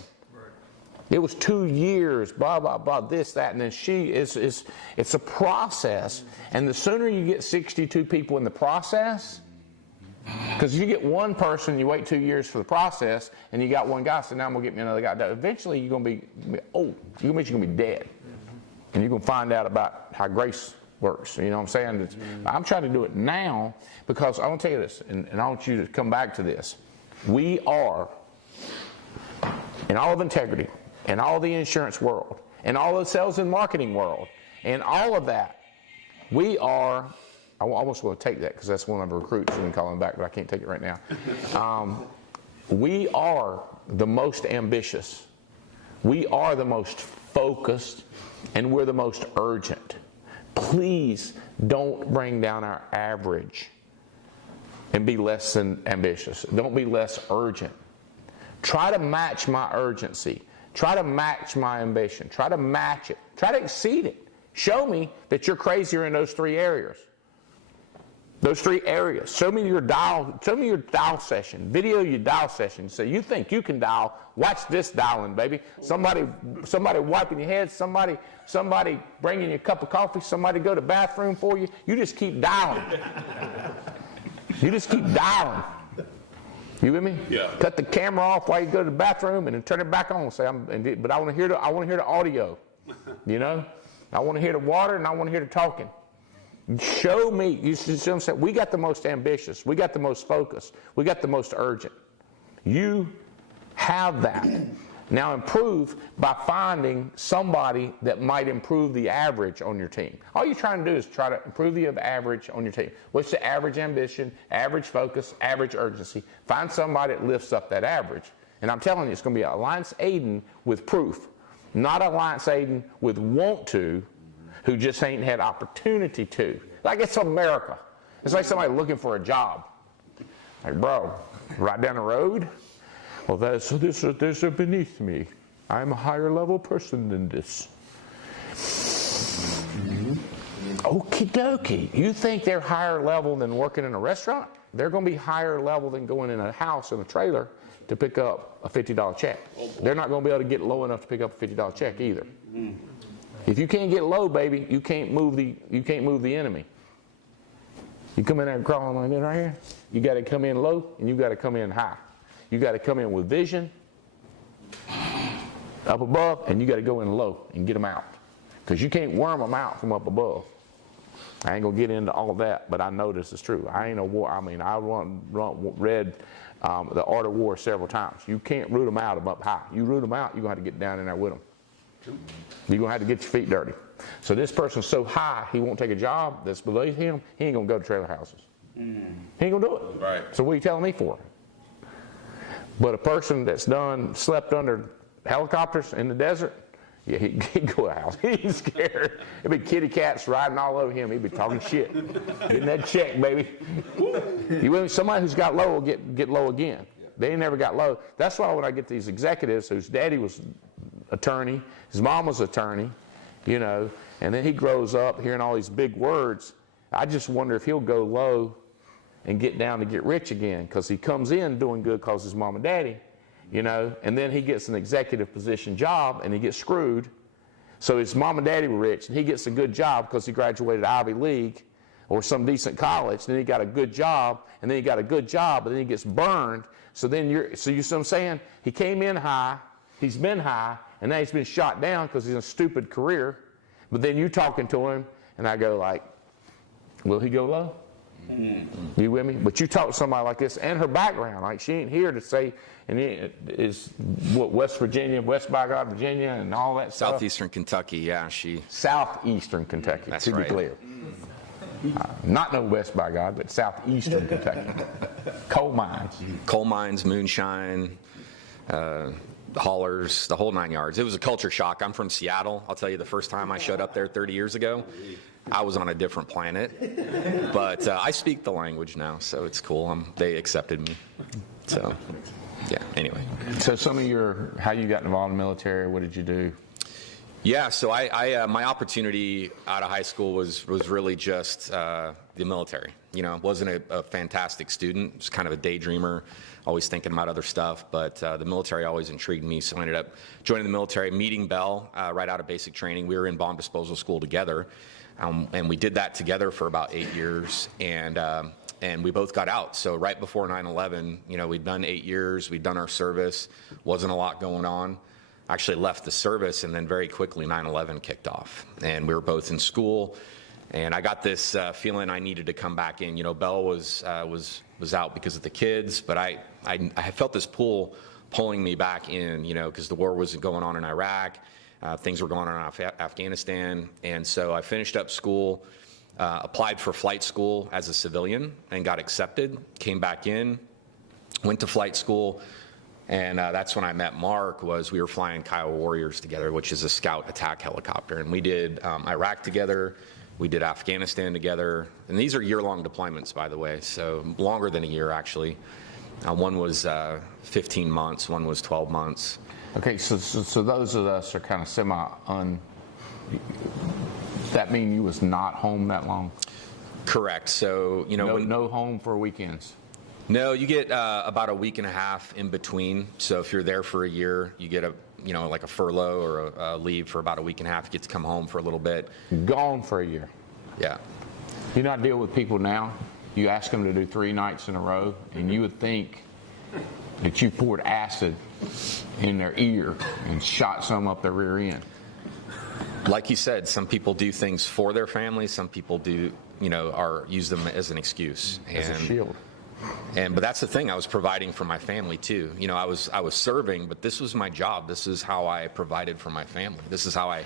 It was 2 years, blah, blah, blah, this, that, and then it's a process. And the sooner you get 62 people in the process, because you get one person, you wait 2 years for the process, and you got one guy, so now I'm going to get me another guy. Eventually, you're going to be old. You're going to be dead. And you're going to find out about how grace works. You know what I'm saying? I'm trying to do it now because I want to tell you this, and I want you to come back to this. We are, in all of integrity, in all the insurance world, in all the sales and marketing world, and all of that, we are, I almost want to take that because that's one of the recruits and call him back, but I can't take it right now. We are the most ambitious. We are the most focused, and we're the most urgent. please don't bring down our average and be less than ambitious. Don't be less urgent. Try to match my urgency. Try to match my ambition. Try to match it. Try to exceed it. Show me that you're crazier in those 3 areas. Those 3 areas. Show me your dial session. Video your dial session. So you think you can dial. Watch this dialing, baby. Somebody wiping your head. Somebody bringing you a cup of coffee. Somebody go to the bathroom for you. You just keep dialing. You just keep dialing. You with me? Yeah. Cut the camera off while you go to the bathroom and then turn it back on. Say, but I want to hear the audio. You know, I want to hear the water and I want to hear the talking. Show me. You see what I'm saying? We got the most ambitious. We got the most focused. We got the most urgent. You have that. Now improve by finding somebody that might improve the average on your team. All you're trying to do is try to improve the average on your team. What's the average ambition, average focus, average urgency? Find somebody that lifts up that average. And I'm telling you, it's going to be Alliance Aiden with proof, not Alliance Aiden with want to, who just ain't had opportunity to. Like it's America. It's like somebody looking for a job. Like, bro, right down the road? Well, this are beneath me. I'm a higher level person than this. Okie dokie. You think they're higher level than working in a restaurant? They're going to be higher level than going in a house in a trailer to pick up a $50 check. They're not going to be able to get low enough to pick up a $50 check either. If you can't get low, baby, you can't move the enemy. You come in there crawling like this right here. You got to come in low and you got to come in high. You got to come in with vision up above, and you got to go in low and get them out, because you can't worm them out from up above. I ain't gonna get into all that, but I know this is true. I ain't a war. I mean, I read The Art of War several times. You can't root them out of up high. You root them out, you're gonna have to get down in there with them. You're gonna have to get your feet dirty. So this person's so high, he won't take a job that's below him. He ain't gonna go to trailer houses. He ain't gonna do it. Right. So what are you telling me for? But a person that's slept under helicopters in the desert, yeah, he'd go to a house. He's scared. There'd be kitty cats riding all over him. He'd be talking shit. Getting that check, baby. Somebody who's got low will get low again. They ain't never got low. That's why when I get these executives whose daddy was attorney, his mom was attorney, you know, and then he grows up hearing all these big words, I just wonder if he'll go low and get down to get rich again, because he comes in doing good because his mom and daddy, you know, and then he gets an executive position job and he gets screwed. So his mom and daddy were rich, and he gets a good job because he graduated Ivy League or some decent college. Then he got a good job, and then he got a good job, but then he gets burned. So you see what I'm saying? He came in high, he's been high, and now he's been shot down because he's in a stupid career. But then you talking to him, and I go like, will he go low? You with me? But you talk to somebody like this, and her background, like she ain't here to say, and it is what, West Virginia, West by God, Virginia, and all that stuff. Southeastern Kentucky, yeah, Southeastern Kentucky, That's to right. be clear. Not no West by God, but Southeastern Kentucky. Coal mines, moonshine, haulers, the whole 9 yards. It was a culture shock. I'm from Seattle. I'll tell you, the first time I showed up there 30 years ago, I was on a different planet. But I speak the language now, so it's cool. They accepted me. So, yeah, anyway. So how you got involved in the military, what did you do? Yeah, so my opportunity out of high school was really just the military. You know, I wasn't a fantastic student. I was kind of a daydreamer, always thinking about other stuff. But the military always intrigued me, so I ended up joining the military, meeting Bell right out of basic training. We were in bomb disposal school together, and we did that together for about 8 years. And we both got out. So right before 9/11, you know, we'd done 8 years, we'd done our service, wasn't a lot going on. Actually left the service, and then very quickly 9/11 kicked off, and we were both in school, and I got this feeling I needed to come back in. You know, Belle was out because of the kids, but I felt this pull pulling me back in, you know, because the war was going on in Iraq, things were going on in Afghanistan, and so I finished up school, applied for flight school as a civilian and got accepted, came back in, went to flight school. And that's when I met Mark. We were flying Kiowa Warriors together, which is a scout attack helicopter. And we did Iraq together, We did Afghanistan together. And these are year-long deployments, by the way, so longer than a year, actually. One was 15 months, one was 12 months. Okay, so those of us are kind of does that mean you was not home that long? Correct. So, no home for weekends? No, you get about a week and a half in between. So if you're there for a year, you get like a furlough or a leave for about a week and a half. You get to come home for a little bit. Gone for a year? Yeah. You not deal with people now? You ask them to do 3 nights in a row, and you would think that you poured acid in their ear and shot some up their rear end. Like you said, some people do things for their family. Some people do, use them as an excuse. As a shield. But that's the thing. I was providing for my family too. I was serving, but this was my job. This is how I provided for my family. This is how I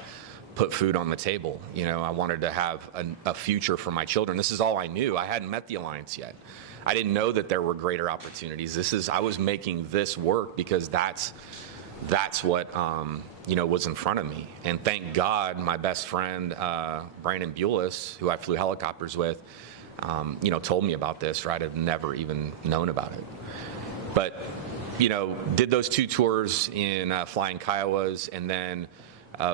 put food on the table. I wanted to have a future for my children. This is all I knew. I hadn't met the Alliance yet. I didn't know that there were greater opportunities. I was making this work because that's what was in front of me. And thank God, my best friend Brandon Bulis, who I flew helicopters with, told me about this, or I'd have never even known about it. But did those 2 tours in Flying Kiowas, and then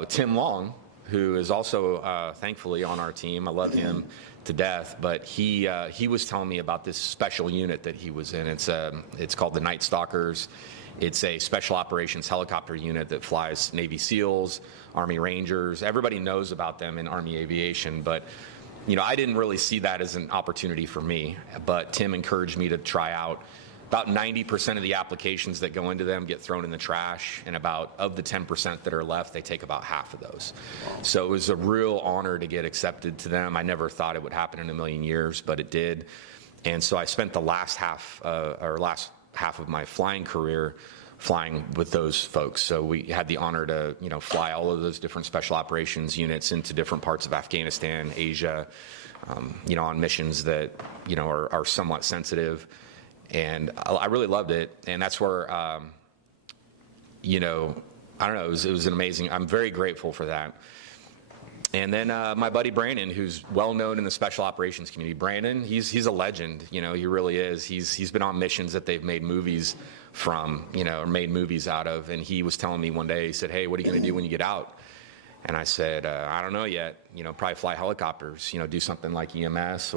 Tim Long, who is also thankfully on our team. I love him to death, but he was telling me about this special unit that he was in. It's called the Night Stalkers. It's a special operations helicopter unit that flies Navy SEALs, Army Rangers. Everybody knows about them in Army aviation, but I didn't really see that as an opportunity for me. But Tim encouraged me to try out. About 90% of the applications that go into them get thrown in the trash, and of the 10% that are left, they take about half of those. So it was a real honor to get accepted to them. I never thought it would happen in a million years, but it did. And so I spent the last half of my flying career flying with those folks. So we had the honor to, fly all of those different special operations units into different parts of Afghanistan, Asia, on missions that, are somewhat sensitive. And I really loved it, and that's where, I don't know, it was an amazing, I'm very grateful for that. And then my buddy Brandon, who's well known in the special operations community. Brandon, he's a legend, he really is. He's been on missions that they've made movies from, or made movies out of, and he was telling me one day, he said, hey, what are you going to do when you get out? And I said, I don't know yet, probably fly helicopters, do something like EMS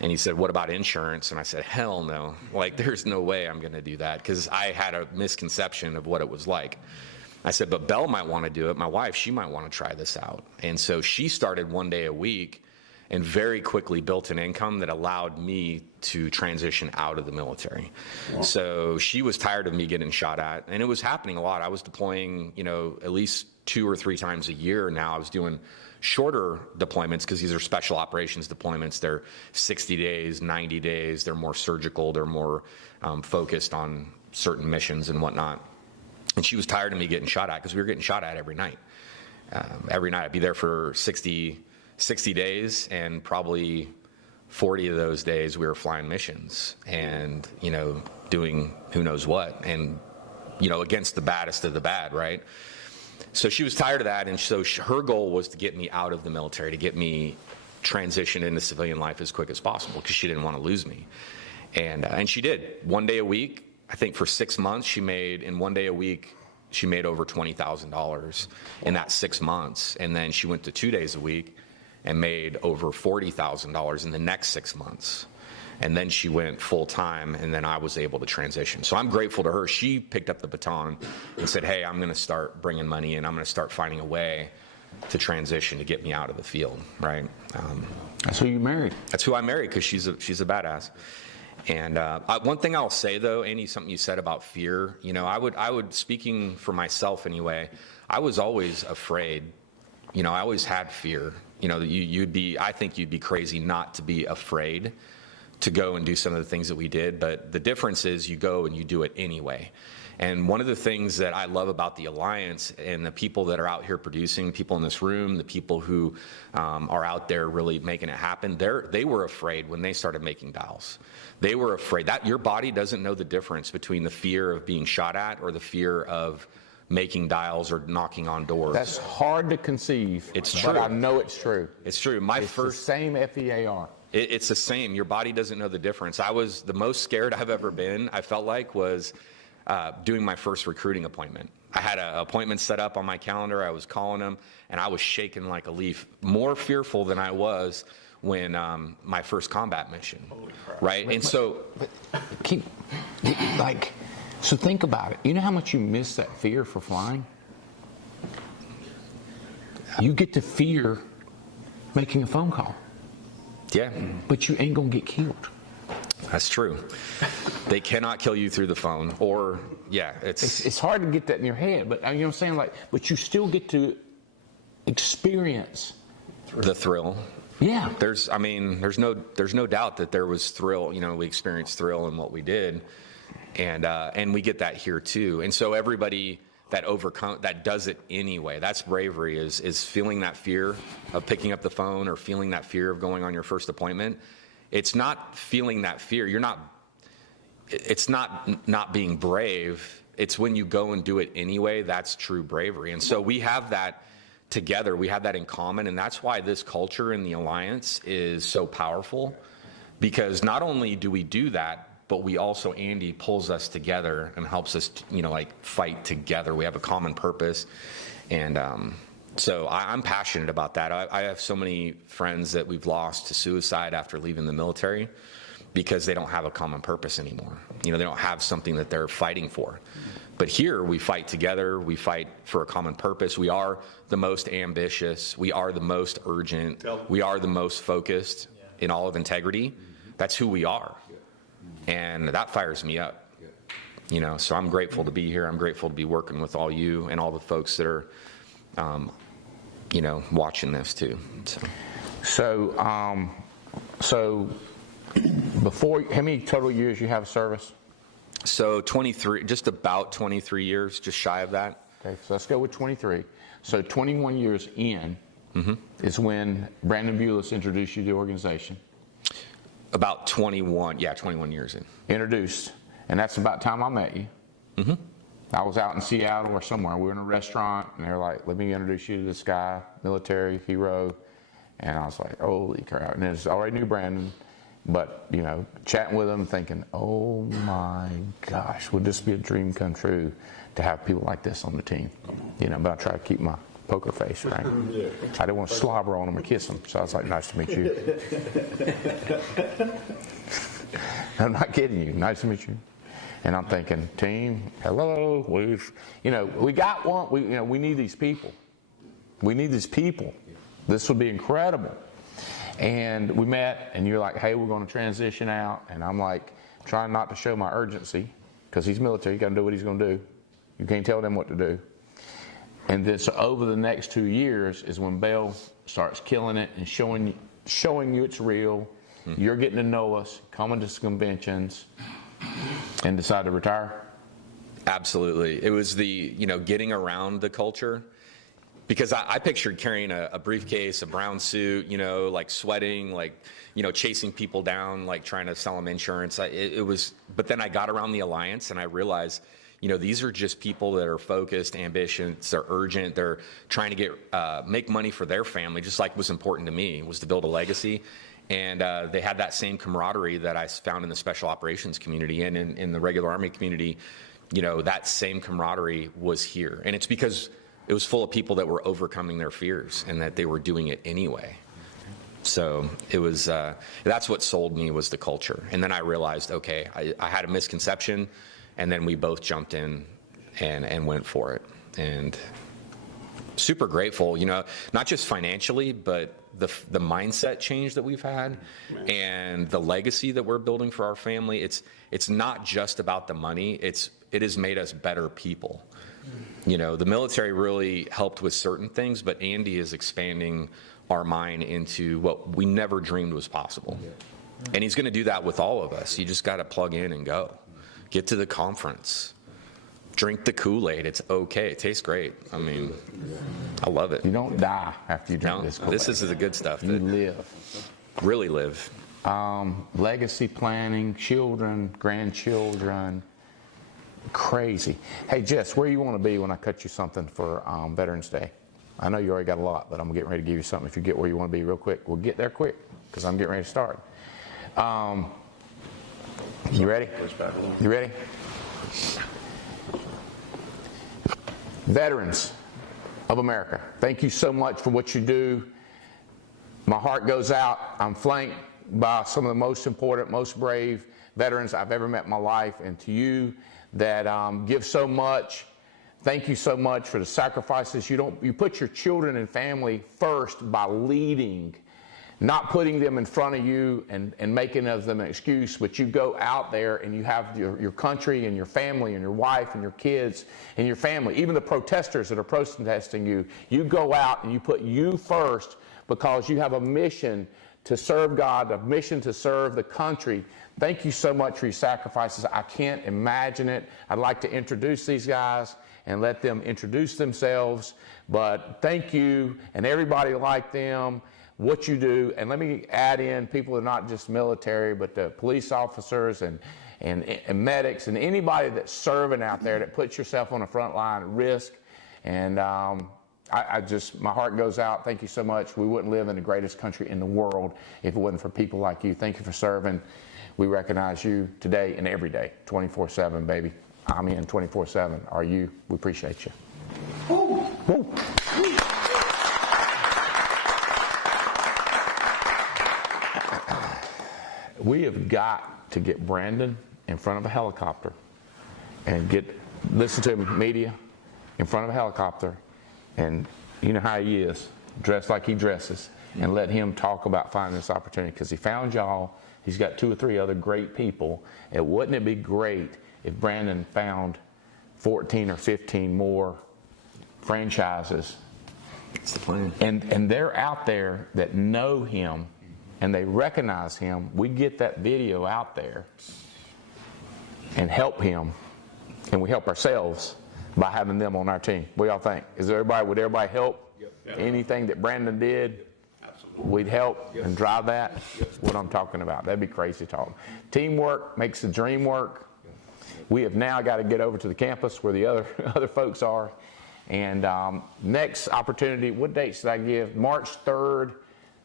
And he said, what about insurance? And I said, hell no. There's no way I'm going to do that, because I had a misconception of what it was like. I said, but Belle might want to do it. My wife, she might want to try this out. And so she started 1 day a week and very quickly built an income that allowed me to transition out of the military. Wow. So she was tired of me getting shot at, and it was happening a lot. I was deploying, at least 2 or 3 times a year now. I was doing shorter deployments, because these are special operations deployments. They're 60 days, 90 days. They're more surgical. They're more focused on certain missions and whatnot. And she was tired of me getting shot at, because we were getting shot at every night. Every night. I'd be there for 60 days, and probably 40 of those days we were flying missions and, doing who knows what, and, against the baddest of the bad, right? So she was tired of that, and so her goal was to get me out of the military, to get me transitioned into civilian life as quick as possible, because she didn't want to lose me. And she did. 1 day a week, I think for 6 months, in 1 day a week, she made over $20,000 in that 6 months. And then she went to 2 days a week and made over $40,000 in the next 6 months. And then she went full time, and then I was able to transition. So I'm grateful to her. She picked up the baton and said, hey, I'm going to start bringing money in. I'm going to start finding a way to transition to get me out of the field, right? That's who you married. That's who I married, because she's a badass. And one thing I'll say, though, Andy, something you said about fear, I would, speaking for myself anyway, I was always afraid. I always had fear. I think you'd be crazy not to be afraid to go and do some of the things that we did. But the difference is you go and you do it anyway. And one of the things that I love about the Alliance and the people that are out here producing, people in this room, the people who are out there really making it happen, they were afraid when they started making dials. They were afraid that your body doesn't know the difference between the fear of being shot at or the fear of making dials or knocking on doors. That's hard to conceive. It's But true. I know it's true. It's true. It's the same FEAR. It's the same. Your body doesn't know the difference. I was the most scared I've ever been, I felt like, was doing my first recruiting appointment. I had an appointment set up on my calendar. I was calling them, and I was shaking like a leaf, more fearful than I was when my first combat mission. Holy crap. Right? And so so think about it. You know how much you miss that fear for flying? You get to fear making a phone call. Yeah. But you ain't going to get killed. That's true. They cannot kill you through the phone, or it's hard to get that in your head, but you know what I'm saying, but you still get to experience the thrill. Yeah. There's no doubt that there was thrill. We experienced thrill in what we did, and we get that here too. And so everybody that does it anyway, that's bravery, is feeling that fear of picking up the phone or feeling that fear of going on your first appointment. It's not feeling that fear. It's not being brave. It's when you go and do it anyway, that's true bravery. And so we have that together. We have that in common. And that's why this culture in the Alliance is so powerful, because not only do we do that, but we also, Andy pulls us together and helps us, fight together. We have a common purpose. And so I'm passionate about that. I have so many friends that we've lost to suicide after leaving the military because they don't have a common purpose anymore. They don't have something that they're fighting for. But here we fight together. We fight for a common purpose. We are the most ambitious. We are the most urgent. We are the most focused in all of integrity. That's who we are. And that fires me up. So I'm grateful to be here. I'm grateful to be working with all you and all the folks that are watching this too. So before, how many total years you have of service? So 23, just about 23 years, just shy of that. Okay, so let's go with 23. So 21 years in is when Brandon Bulis introduced you to the organization. About 21 years in. Introduced, and that's about the time I met you. Mm-hmm. I was out in Seattle or somewhere. We were in a restaurant, and they were like, let me introduce you to this guy, military hero. And I was like, holy crap. And I already knew Brandon, but, chatting with him, thinking, oh my gosh, would this be a dream come true to have people like this on the team? But I try to keep my poker face, right? I didn't want to slobber on him or kiss him, so I was like, nice to meet you. I'm not kidding you. Nice to meet you. And I'm thinking, team, hello, we got one. We need these people. We need these people. This would be incredible. And we met, and you're like, hey, we're going to transition out. And I'm like, trying not to show my urgency, because he's military. You got to do what he's going to do. You can't tell them what to do. And then so over the next 2 years is when Bell starts killing it and showing you it's real. Mm-hmm. You're getting to know us, coming to conventions, and decide to retire. Absolutely. It was the, getting around the culture, because I pictured carrying a briefcase, a brown suit, like sweating, like, chasing people down, like trying to sell them insurance. But then I got around the Alliance and I realized, these are just people that are focused, ambitious, they're urgent, they're trying to get make money for their family, just like was important to me, was to build a legacy. And they had that same camaraderie that I found in the special operations community and in the regular Army community. That same camaraderie was here. And it's because it was full of people that were overcoming their fears and that they were doing it anyway. So it was, that's what sold me, was the culture. And then I realized, okay, I had a misconception. And then we both jumped in and went for it. And super grateful, not just financially, but the mindset change that we've had and the legacy that we're building for our family. It's not just about the money. It has made us better people. The military really helped with certain things, but Andy is expanding our mind into what we never dreamed was possible. And he's going to do that with all of us. You just got to plug in and go. Get to the conference. Drink the Kool-Aid. It's okay. It tastes great. I mean, I love it. You don't die after you drink this Kool-Aid. This is the good stuff. You live. Really live. Legacy planning, children, grandchildren. Crazy. Hey, Jess, where you want to be when I cut you something for Veterans Day? I know you already got a lot, but I'm getting ready to give you something. If you get where you want to be real quick, we'll get there quick because I'm getting ready to start. You ready? You ready? Veterans of America, thank you so much for what you do. My heart goes out. I'm flanked by some of the most important, most brave veterans I've ever met in my life, and to you that give so much, thank you so much for the sacrifices. You put your children and family first by leading, not putting them in front of you and making of them an excuse, but you go out there and you have your country and your family and your wife and your kids and your family, even the protesters that are protesting you, you go out and you put you first because you have a mission to serve God, a mission to serve the country. Thank you so much for your sacrifices. I can't imagine it. I'd like to introduce these guys and let them introduce themselves. But thank you and everybody like them, what you do. And let me add in people that are not just military, but the police officers and medics and anybody that's serving out there that puts yourself on the front line at risk. And my heart goes out. Thank you so much. We wouldn't live in the greatest country in the world if it wasn't for people like you. Thank you for serving. We recognize you today and every day, 24/7, baby. I'm in 24/7. Are you? We appreciate you. Woo. Woo. We have got to get Brandon in front of a helicopter and listen to him, media, in front of a helicopter. And you know how he is, dressed like he dresses, and let him talk about finding this opportunity because he found y'all. He's got 2 or 3 other great people. Wouldn't it be great if Brandon found 14 or 15 more franchises? That's the plan. And they're out there that know him and they recognize him. We get that video out there and help him, and we help ourselves by having them on our team. What y'all think? Would everybody help? Yep. Anything that Brandon did, we'd help and drive that? What I'm talking about. That'd be crazy talk. Teamwork makes the dream work. We have now got to get over to the campus where the other folks are. And next opportunity, what dates did I give? March 3rd,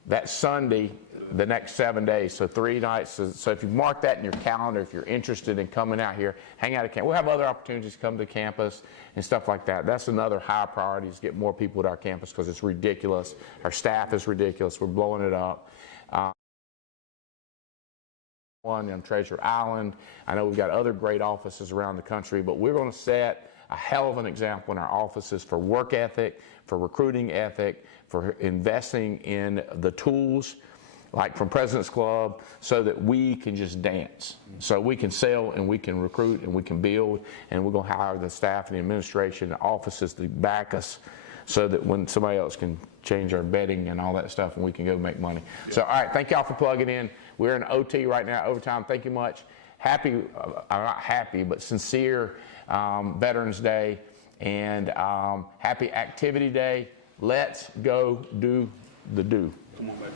that Sunday, the next 7 days, so 3 nights. So if you mark that in your calendar, if you're interested in coming out here, hang out at camp. We'll have other opportunities to come to campus and stuff like that. That's another high priority, is get more people at our campus because it's ridiculous. Our staff is ridiculous. We're blowing it up. On Treasure Island. I know we've got other great offices around the country, but we're going to set a hell of an example in our offices for work ethic, for recruiting ethic, for investing in the tools like from President's Club, so that we can just dance. So we can sell and we can recruit and we can build, and we're going to hire the staff and the administration, the offices to back us so that when somebody else can change our bedding and all that stuff and we can go make money. So, all right, thank y'all for plugging in. We're in OT right now, overtime. Thank you much. Not happy, but sincere Veterans Day, and happy Activity Day. Let's go do the do. Come on, baby.